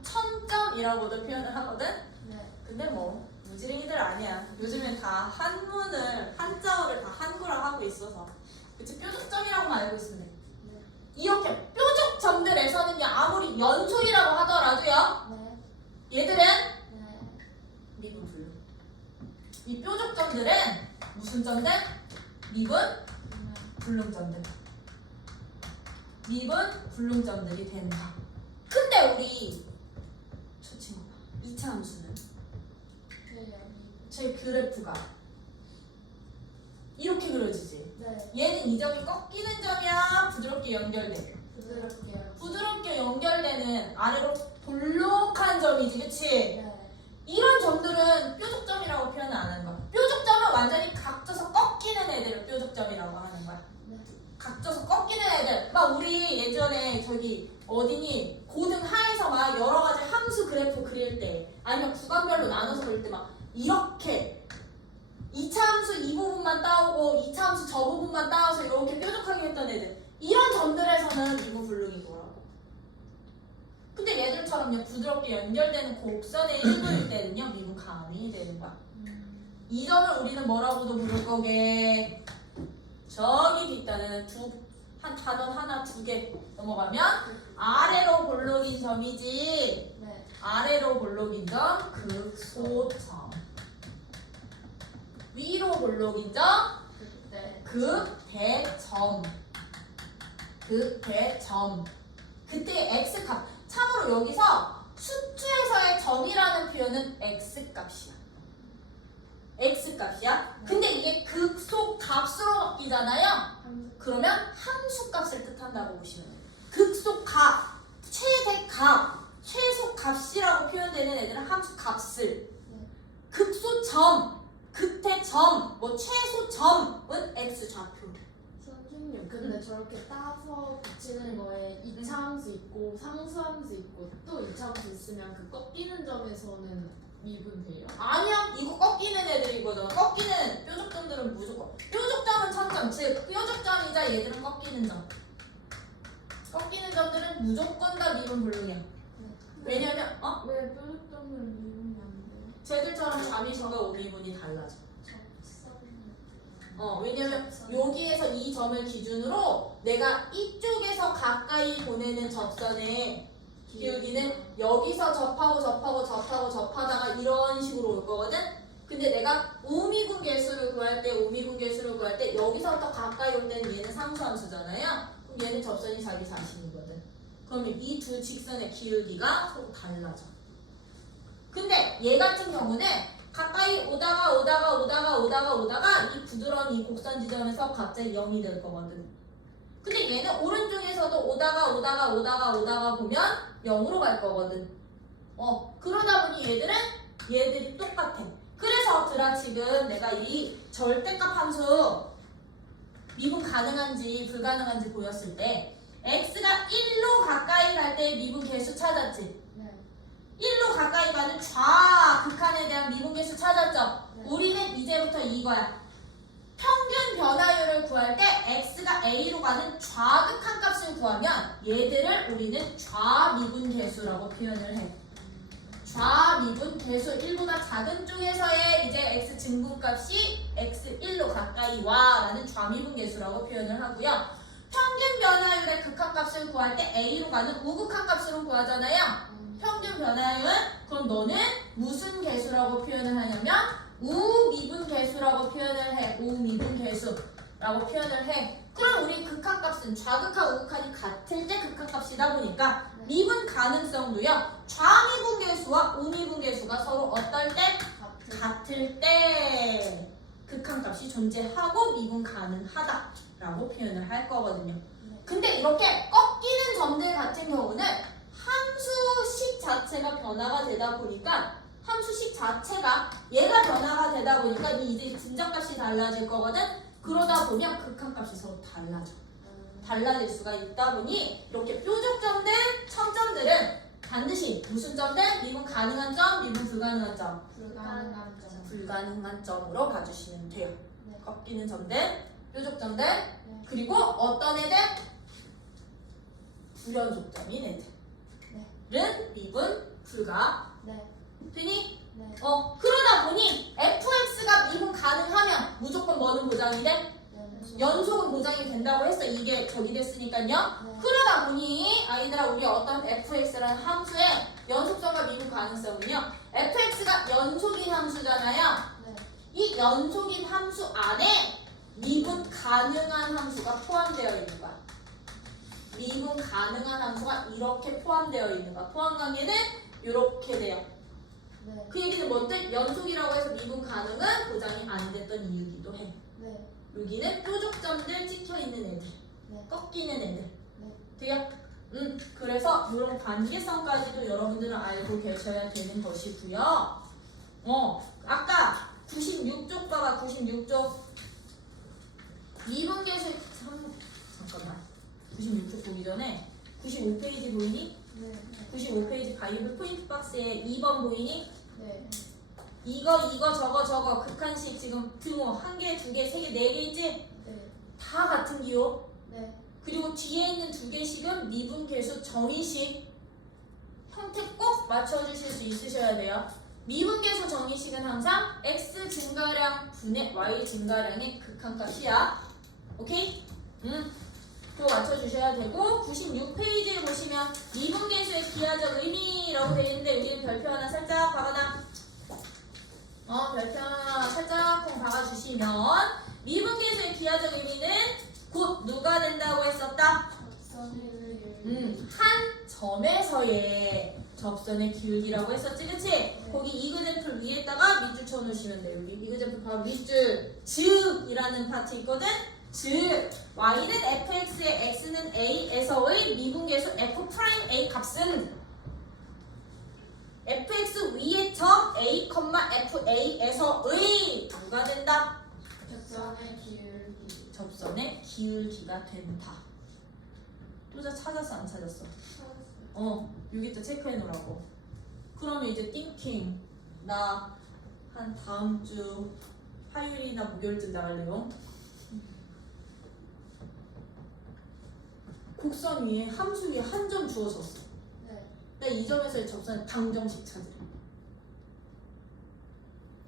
천점이라고도 표현을 하거든. 네. 근데 뭐 무지랭이들 아니야. 요즘엔 다 한문을, 한자어를 다 한구라 하고 있어서. 그치? 뾰족점이라고만 알고 있으면 돼. 네. 이렇게 뾰족점들에서는요, 아무리 연속이라고 하더라도요, 네. 얘들은 네. 미분 불능. 이 뾰족점들은 무슨 점들? 미분 불능점들. 미분 불능점들이 된다. 근데 우리 저 친구 2차 함수는 제 그래프가 이렇게 그려지지. 네. 얘는 이 점이 꺾이는 점이야, 부드럽게 연결돼. 부드럽게요. 부드럽게 연결되는 아래로 볼록한 점이지, 그치? 네. 이런 점들은 뾰족점이라고 표현을 안 하는 거야. 뾰족점은 완전히 각져서 꺾이는 애들을 뾰족점이라고 하는 거야. 네. 각져서 꺾이는 애들. 막 우리 예전에 저기 어디니 고등 하에서 막 여러 가지 함수 그래프 그릴 때 아니면 구간별로 나눠서 그릴 때 막 이렇게 2차 함수 이 부분만 따오고 2차 함수 저 부분만 따와서 이렇게 뾰족하게 했던 애들. 이런 점들에서는 미분 불능인 거라고. 근데 얘들처럼요 부드럽게 연결되는 곡선의 일부일 때는요 미분 가능이 되는 거야. 이 점을 우리는 뭐라고도 부를 거게? 저기 뒷단에는 한 단원 하나 두 개 넘어가면 아래로 볼록인 점이지. 네. 아래로 볼록인 점 극소점. 위로 볼록인 점 그때. 극대점. 극대점. 그때 x값. 참으로 여기서 수투에서의 점이라는 표현은 x값이야. x값이야. 근데 이게 극소값으로 바뀌잖아요. 그러면 함수값을 뜻한다고 보시면 돼요. 극소값, 최대값, 최소값이라고 표현되는 애들은 함수값을. 극소점, 극대점, 뭐 최소점 선생님 근데 저렇게 따서 붙이는 거에 이차함수 있고 상수함수 있고 또 이차함수 있으면 그 꺾이는 점에서는 미분돼요? 아니야, 이거 꺾이는 애들이거든. 꺾이는 뾰족점들은 무조건. 뾰족점은 천점, 즉 뾰족점이자 얘들은 꺾이는 점. 꺾이는 점들은 무조건 다 미분 불능이야. 왜냐면 왜 뾰족점은 미분이 안 돼요? 쟤들처럼 자미분과 오미분이 달라져. 접선. 왜냐면 여기에서 이 점을 기준으로 내가 이쪽에서 가까이 보내는 접선의 기울기는 여기서 접하다가 이런 식으로 올 거거든. 근데 내가 오미분 개수를 구할 때 여기서부터 가까이 올 때는 얘는 상수함수잖아요. 그럼 얘는 접선이 자기 자신이거든. 그러면 이 두 직선의 기울기가 서로 달라져. 근데 얘 같은 경우는 가까이 오다가 이 부드러운 이 곡선 지점에서 갑자기 0이 될 거거든. 근데 얘는 오른쪽에서도 오다가 보면 0으로 갈 거거든. 그러다 보니 얘들이 똑같아. 그래서 지금 내가 이 절대값 함수 미분 가능한지 불가능한지 보였을 때 x가 1로 가까이 갈 때 미분 개수 찾았지? 네. 1로 가까이 가는 좌극한에 대한 미분 개수 찾았죠? 네. 우리는 이제부터 이거야. 평균 변화율을 구할 때 x가 a로 가는 좌극한 값을 구하면 얘들을 우리는 좌미분 개수라고 표현을 해. 좌미분 개수 1보다 작은 쪽에서의 이제 x 증분값이 x1로 가까이 와 라는 좌미분 개수라고 표현을 하고요. 평균 변화율의 극한값을 구할 때 a로 가는 우극한 값으로 구하잖아요. 평균 변화율은 그럼 너는 무슨 개수라고 표현을 하냐면 우미분 개수라고 표현을 해. 우미분 개수라고 표현을 해. 그럼 우리 극한값은 좌극한 우극한이 같을 때 극한값이다 보니까 미분 가능성도요. 좌미분 개수와 우미분 개수가 서로 어떨 때? 같을 때 극한값이 존재하고 미분 가능하다라고 표현을 할 거거든요. 근데 이렇게 꺾이는 점들 같은 경우는 함수식 자체가 변화가 되다 보니까 얘가 변화가 되다 보니까 이제 진적값이 달라질 거거든. 그러다 보면 극한값이 서로 달라질 수가 있다 보니 이렇게 뾰족점들, 첨점들은 반드시 무슨 점들? 미분 가능한 점, 미분 불가능한 점. 불가능한 점. 불가능한 점으로 봐주시면 돼요. 네. 꺾이는 점들, 뾰족점들, 네. 그리고 어떤 애들? 불연속점인 애들은 미분 불가. 네. 되니? 네. 그러다 보니 fx가 미분 가능하면 무조건 뭐는 보장이 돼? 네. 연속은 보장이 된다고 했어. 이게 저기 됐으니까요. 네. 그러다 보니 아이들아 우리 어떤 fx라는 함수의 연속성과 미분 가능성은요. fx가 연속인 함수잖아요. 네. 이 연속인 함수 안에 미분 가능한 함수가 포함되어 있는 거야. 미분 가능한 함수가 이렇게 포함되어 있는 거야. 포함 관계는 이렇게 돼요. 네. 그 얘기는 뭔데? 연속이라고 해서 미분 가능은 보장이 안 됐던 이유기도 해. 네. 여기는 뾰족점들 찍혀있는 애들. 네. 꺾이는 애들. 네. 돼요? 그래서 이런 관계성까지도 여러분들은 알고 계셔야 되는 것이고요. 아까 96쪽 봐봐. 96쪽. 미분 계수 잠깐만. 96쪽 보기 전에 95페이지 보이니? 네. 95페이지 바이블 포인트 박스에 2번 보이니? 네. 이거 저거 극한식 지금 등호 1개, 2개, 3개, 4개 있지? 네. 다 같은 기호. 네. 그리고 뒤에 있는 2개씩은 미분 계수 정의식 형태 꼭 맞춰주실 수 있으셔야 돼요. 미분 계수 정의식은 항상 x 증가량 분의 y 증가량의 극한값이야. 오케이? 그거 맞춰주셔야 되고 96페이지에 보시면 미분 계수의 기하적 의미라고 되어 있는데 여기는 별표 하나 살짝 박아놔. 별표 하나 살짝 박아주시면 미분 계수의 기하적 의미는 곧 누가 된다고 했었다? 한 점에서의 접선의 기울기라고 했었지, 그치? 거기 이그젠플 위에다가 밑줄 쳐놓으시면 돼요. 여기 이그젠플 바로 밑줄 즉이라는 파트 있거든? 즉 y는 fx의 x는 a에서의 미분계수 f'A 값은 fx 위의 점 a, fa에서의 누가 된다? 접선의 기울기. 접선의 기울기가 된다. 또 찾았어 안 찾았어? 여기 또 체크해 놓으라고. 그러면 이제 thinking 나 한 다음 주 화요일이나 목요일쯤 나갈래요. 곡선 위에 함수 위에 한 점 주어졌어. 네. 근데 이 점에서의 접선의 방정식 찾으래.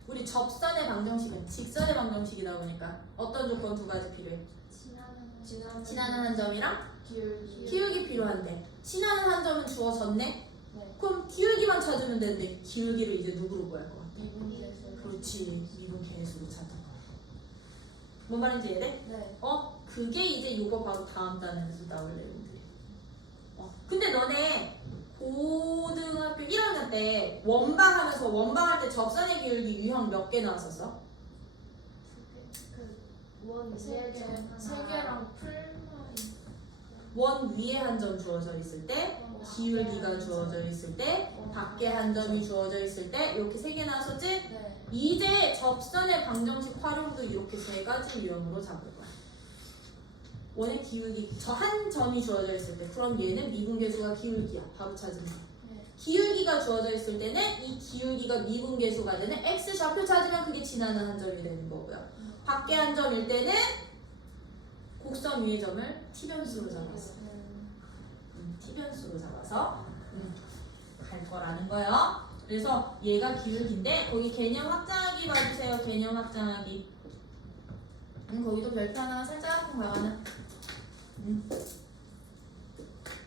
우리 접선의 방정식은 직선의 방정식이다 보니까 어떤 조건 두 가지 필요해? 지나는 한 점이랑 기울기 필요한데 지나는 한 점은 주어졌네? 네. 그럼 기울기만 찾으면 되는데 기울기를 이제 누구로 구할 것 같아? 미분계수. 그렇지, 미분 계수로 찾는 거야. 뭔 말인지 이해돼? 네. 그게 이제 요거 바로 다음 단원에서 나올 내용들이야. 근데 너네 고등학교 1학년 때 원방 하면서 원방할 때 접선의 기울기 유형 몇 개 나왔었어? 세 개랑 풀만. 원 위에 한 점 주어져 있을 때, 기울기가 주어져 있을 때, 밖에 한 점이 주어져 있을 때 이렇게 세 개 나왔었지? 네. 이제 접선의 방정식 활용도 이렇게 세 가지 유형으로 잡을 거야. 원의 기울기, 저 한 점이 주어져 있을 때 그럼 얘는 미분계수가 기울기야. 바로 찾으면 돼. 네. 기울기가 주어져 있을 때는 이 기울기가 미분계수가 되는 x 좌표 찾으면 그게 지나는 한 점이 되는 거고요. 밖에 한 점일 때는 곡선 위의 점을 t변수로 잡았어. t변수로 잡아서 갈 거라는 거예요. 그래서 얘가 기울기인데 거기 개념 확장하기 봐주세요. 개념 확장하기. 거기도 별표 하나 살짝 봐가는.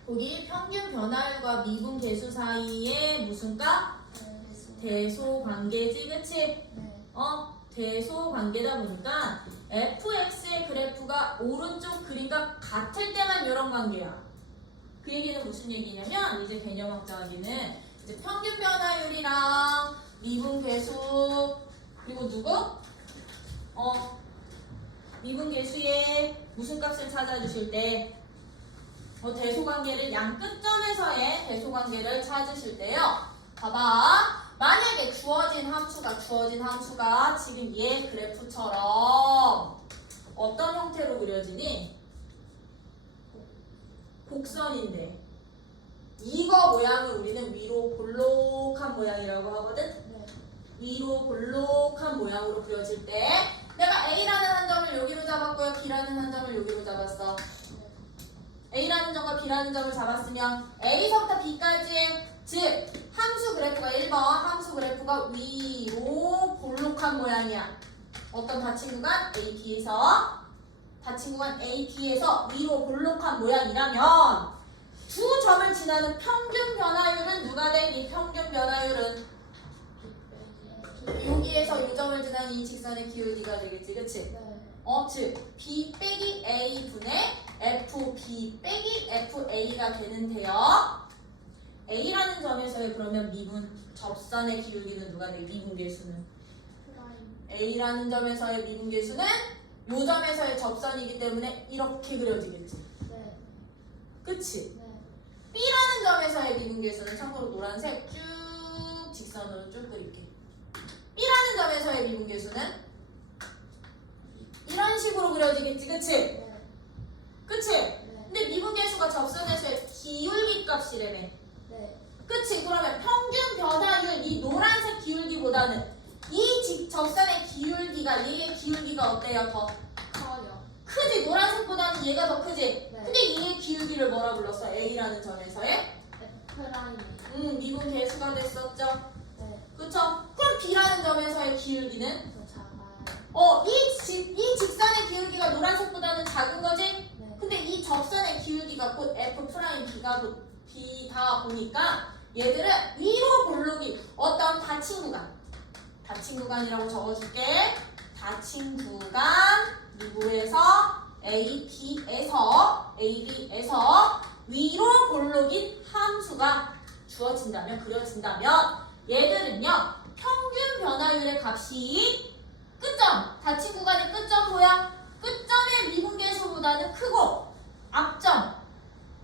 거기 평균 변화율과 미분 계수 사이에 무슨 값? 대소 관계지, 그치? 네. 대소 관계다 보니까 fx의 그래프가 오른쪽 그림과 같을 때만 이런 관계야. 그 얘기는 무슨 얘기냐면 이제 개념 확장하기는 이제 평균 변화율이랑 미분 계수 그리고 누구? 미분 계수의 무슨 값을 찾아주실 때 대소 관계를 양 끝점에서의 대소 관계를 찾으실 때요. 봐봐. 만약에 주어진 함수가 지금 얘 그래프처럼 어떤 형태로 그려지니? 곡선인데 이거 모양을 우리는 위로 볼록한 모양이라고 하거든? 네. 위로 볼록한 모양으로 그려질 때 내가 A라는 한 점을 여기로 잡았고요. B라는 한 점을 여기로 잡았어. A라는 점과 B라는 점을 잡았으면 A서부터 B까지의 즉 함수 그래프가 1번 함수 그래프가 위로 볼록한 모양이야. 어떤 닫힌 구간 AP에서 위로 볼록한 모양이라면 두 점을 지나는 평균 변화율은 누가 돼? 이 평균 변화율은 여기에서 이 점을 지나는 이 직선의 기울기가 되겠지, 그치? 네. 즉 B 빼기 A 분의 FB 빼기 FA가 되는데요. A라는 점에서의 그러면 미분 접선의 기울기는 누가 돼? 미분계수는 A라는 점에서의 미분계수는 요 점에서의 접선이기 때문에 이렇게 그려지겠지. 네. 그치? 네. B라는 점에서의 미분계수는 참고로 노란색 쭉 직선으로 쭉 그릴게. B라는 점에서의 미분계수는 이런 식으로 그려지겠지, 그치? 네. 그치? 네. 근데 미분계수가 접선에서의 기울기 값이라며. 네. 그치? 그러면 평균 변화율 이 노란색 기울기보다는 이 접선의 기울기가 얘의 기울기가 어때요? 더 커요. 크지? 노란색보다는 얘가 더 크지? 네. 근데 얘의 기울기를 뭐라 불렀어? A라는 점에서의 F라인. 미분 계수가 됐었죠? 네. 그쵸? 그럼 B라는 점에서의 기울기는? 더 작아요. 이 직선의 기울기가 노란색보다는 작은 거지? 네. 근데 이 접선의 기울기가 곧 F'B가 B다 보니까 얘들은 위로 볼록이 어떤 닫힌 구간이라고 적어줄게. 닫힌 구간 누구에서? AB에서 위로 볼록인 함수가 그려진다면 얘들은요 평균 변화율의 값이 끝점 닫힌 구간의 끝점 뭐야? 끝점의 미분계수보다는 크고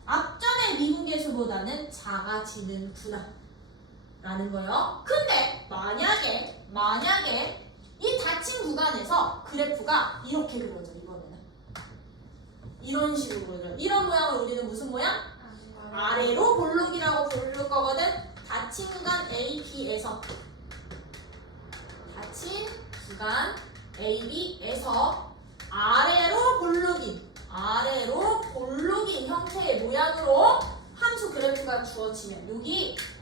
앞점의 미분계수보다는 작아지는구나 라는 거예요. 근데 만약에 이 닫힌 구간에서 그래프가 이렇게 그려져. 이번에는 이런 식으로 그려져요. 이런 모양을 우리는 무슨 모양? 아래로 볼록이라고 부를 거거든. 닫힌 구간 AB에서 닫힌 구간 AB에서 아래로 볼록인 형태의 모양으로 함수 그래프가 주어지면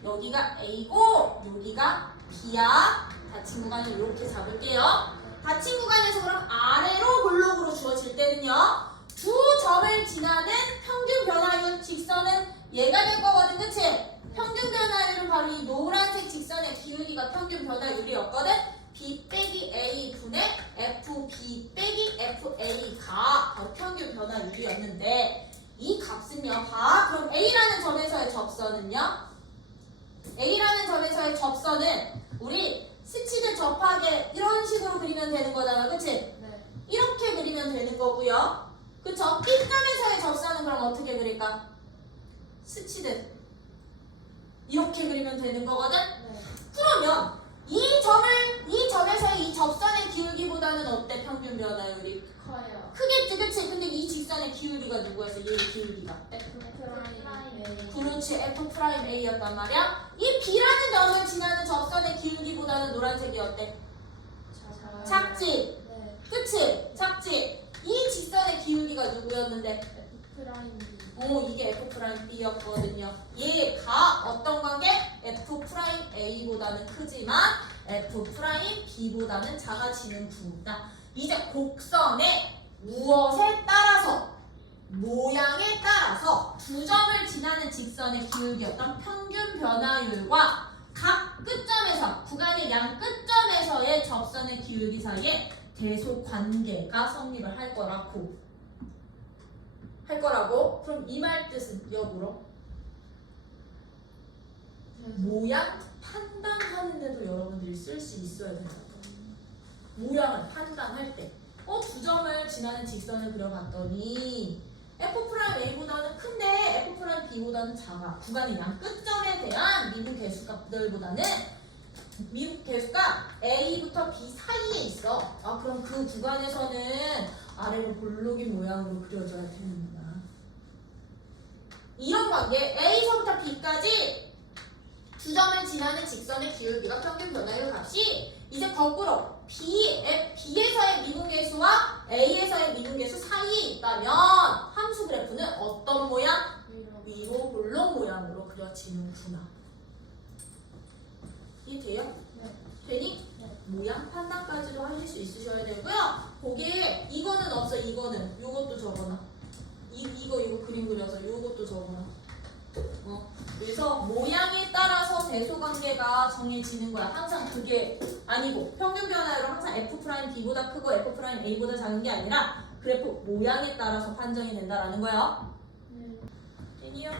여기가 A고 여기가 B야. 닫힌 구간을 이렇게 잡을게요. 닫힌 구간에서 그럼 아래로 볼록으로 주어질 때는요. 두 점을 지나는 평균 변화율 직선은 얘가 될 거거든. 그치? 평균 변화율은 바로 이 노란색 직선의 기울기가 평균 변화율이었거든. B 빼기 A 분의 FB 빼기 FA가 바로 평균 변화율이었는데 이 값은요. 봐. 그럼 A라는 점에서의 접선은요. A라는 점에서의 접선은 우리 스치듯 접하게 이런 식으로 그리면 되는 거잖아. 그치? 네. 이렇게 그리면 되는 거고요. 그쵸? B점에서의 접선은 그럼 어떻게 그릴까? 스치듯 이렇게 그리면 되는 거거든? 네. 그러면 이 점에서의 이 접선의 기울기보다는 어때? 평균 변화율이 커요. 크겠지, 그치? 근데 이 직선의 기울기가 누구였어? 얘의 기울기가 F 프라임 A. 그렇지, F'A였단 말이야. 이 B라는 점을 지나는 접선의 기울기보다는 노란색이 어때? 작지? 네. 그치? 작지? 이 직선의 기울기가 누구였는데? F 프라임 B. 이게 F'B였거든요. 얘가 어떤 관계? F'A보다는 크지만 F'B보다는 작아지는 구다. 이제 곡선의 무엇에 따라서 모양에 따라서 두 점을 지나는 직선의 기울기였던 평균 변화율과 각 끝점에서 구간의 양 끝점에서의 접선의 기울기 사이에 대소 관계가 성립을 할 거라고. 그럼 이 말 뜻은 역으로 모양 판단하는데도 여러분들이 쓸 수 있어야 된다. 모양을 판단할 때 두 점을 지나는 직선을 그려봤더니 F'A보다는 큰데 F'B보다는 작아. 구간의 양 끝점에 대한 미분 개수값들보다는 미분 개수가 A부터 B 사이에 있어. 그럼 그 구간에서는 아래로 볼록인 모양으로 그려져야 되는구나. 이런 관계 A서부터 B까지 두 점을 지나는 직선의 기울기가 평균 변화율 값이 이제 거꾸로 B에서의 미분계수와 A에서의 미분계수 사이에 있다면 함수 그래프는 어떤 모양? 위로 볼록 모양으로 그려지는구나. 이해돼요? 네. 되니? 네. 모양 판단까지도 하실 수 있으셔야 되고요. 거기에 이거는 없어. 이거는 요것도 적어놔. 이거 그림 그려서 요것도 적어놔. 그래서 모양에 따라서 대소관계가 정해지는 거야. 항상 그게 아니고 평균 변화율은 항상 F'B보다 크고 F'A보다 작은 게 아니라 그래프 모양에 따라서 판정이 된다라는 거야. 네. 됐니요?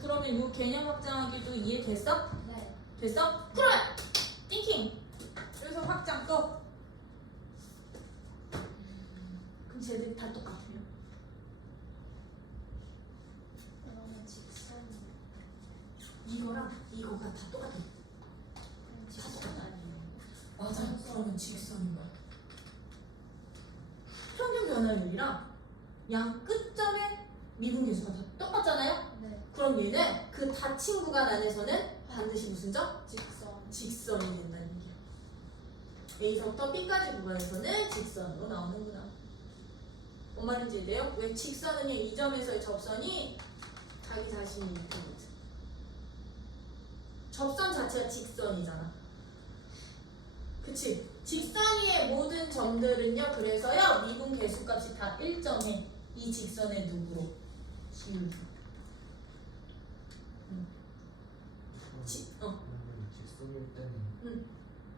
그러면 요 개념 확장하기도 이해됐어? 네. 됐어? 그러면 띵킹. 그래서 확장 또. 그럼 쟤들이 다 똑같아요. 그러면 직선. 이거랑 이거가 다 똑같아. 직선 아니에요. 맞아. 그러면 직선인 거야. 평균 변화율이랑 양 끝점의 미분 계수가 다 똑같잖아요. 네. 그럼 얘는 그 닫힌 구간 안에서는 반드시 무슨 점? 직선. 직선이 된다는 얘기야. A서부터 B까지 구간에서는 직선으로 나오는구나. 뭔 말인지 이해돼요? 왜 직선은 이 점에서의 접선이 자기 자신이 있는 거지. 접선 자체가 직선이잖아. 그치? 직선 위의 모든 점들은요. 그래서요. 미분 개수값이 다 일정해. 이 직선의 누구로? 기울기. 직선일 때는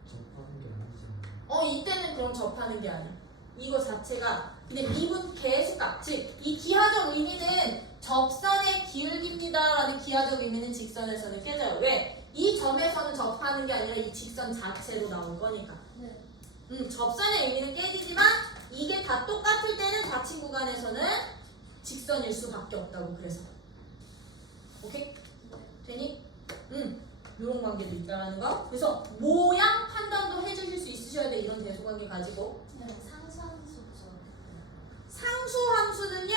접하는 게 아니잖아요. 이때는 그럼 접하는 게 아니야. 이거 자체가 근데 미분 개수값, 즉 이 기하적 의미는 접선의 기울기입니다라는 기하적 의미는 직선에서는 깨져요. 왜? 이 점에서는 접하는 게 아니라 이 직선 자체로 나올 거니까. 네. 접선의 의미는 깨지지만 이게 다 똑같을 때는 닫힌 구간에서는 직선일 수밖에 없다고. 그래서 오케이? 되니? 이런 관계도 있다라는 거. 그래서 모양 판단도 해주실 수 있으셔야 돼. 이런 대소관계 가지고. 네. 상수함수죠. 상수함수는요.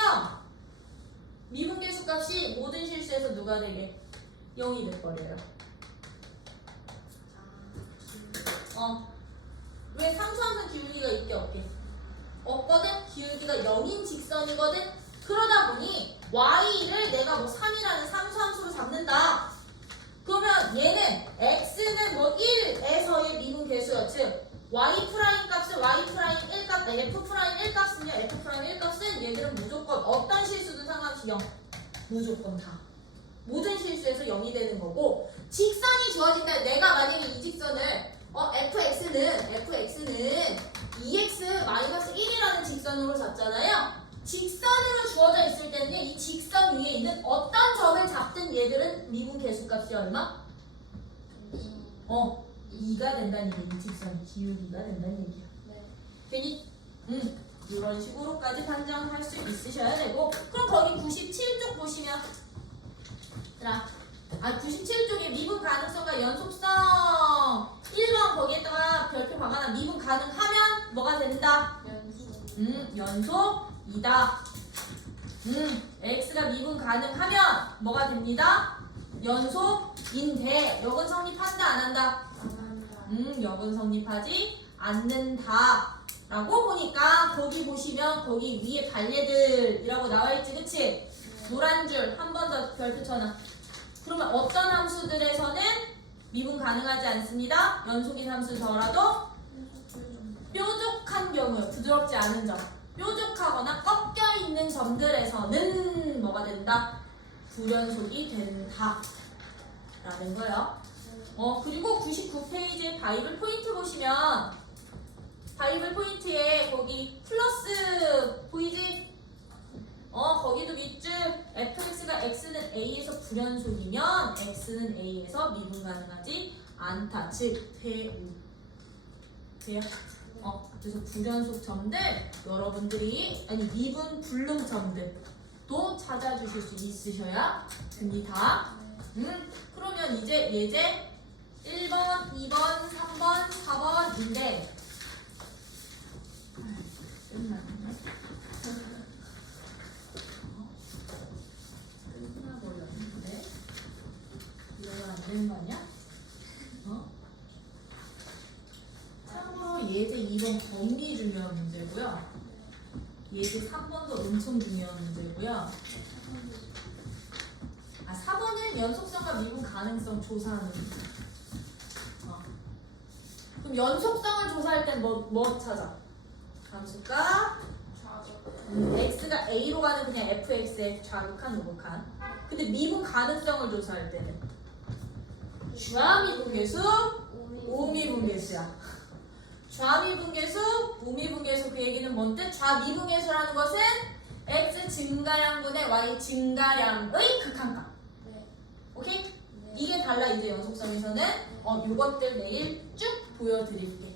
누가 되게 0이 돼버려요. 왜 상수함수는 기울기가 있게 없게? 없거든? 기울기가 0인 직선이거든? 그러다 보니 y를 내가 뭐 3이라는 상수함수로 잡는다. 그러면 얘는 x는 뭐 1에서의 미분 계수요. 즉 y 프라임 값은 y 프라임 1값, f 프라임 1값은요. f 프라임 1값은 얘들은 무조건 어떤 실수든 상관없이 0. 무조건 다. 모든 실수에서 0이 되는 거고 직선이 주어진다. 내가 만약에 이 직선을 fx는 2x-1이라는 직선으로 잡잖아요. 직선으로 주어져 있을 때는 이 직선 위에 있는 어떤 점을 잡든 얘들은 미분 계수값이 얼마? 2가 된다는 얘기. 직선이 기울기가 된다는 얘기야. 네. 괜히 이런 식으로까지 판정할 수 있으셔야 되고 그럼 거기 97쪽 보시면 97쪽에 미분 가능성과 연속성 1번 거기에다가 별표 박아놔. 미분 가능하면 뭐가 된다? 연속이다. x가 미분 가능하면 뭐가 됩니다? 연속인데 역은 성립한다 안 한다? 역은 성립하지 않는다 라고 보니까 거기 보시면 거기 위에 반례들이라고 나와있지 그치? 노란 줄 한 번 더 별표 쳐놔. 그러면 어떤 함수들에서는 미분 가능하지 않습니다. 연속인 함수더라도 뾰족한 경우, 부드럽지 않은 점, 뾰족하거나 꺾여 있는 점들에서는 뭐가 된다? 불연속이 된다 라는 거예요. 그리고 99페이지에 바이블 포인트 보시면 바이블 포인트에 거기 플러스 보이지? 거기도 밑줄 fx가 x는 a에서 불연속이면 x는 a에서 미분 가능하지 않다. 즉 돼요? 그래서 불연속 점들 여러분들이 미분 불능 점들도 찾아주실 수 있으셔야 됩니다. 그러면 이제 예제 1번, 2번, 3번, 4번인데 끝났네. 끝나버렸는데 이러면 안 되는 거 아니야? 참고로 예제 2번 범위 중요한 문제고요. 예제 3번도 엄청 중요한 문제고요. 4번은 연속성과 미분 가능성 조사하는 문제. 그럼 연속성을 조사할 땐 뭐 찾아? 함수가 x가 a로 가는 그냥 fx의 좌극한 우극한. 근데 미분 가능성을 조사할 때는 좌미분계수, 우미분계수야. 좌미분계수, 우미분계수 그 얘기는 뭔 뜻? 좌미분계수라는 것은 x 증가량분의 y 증가량의 극한값. 네. 오케이? 네. 이게 달라 이제 연속성에서는. 요것들 내일 쭉 보여드릴게.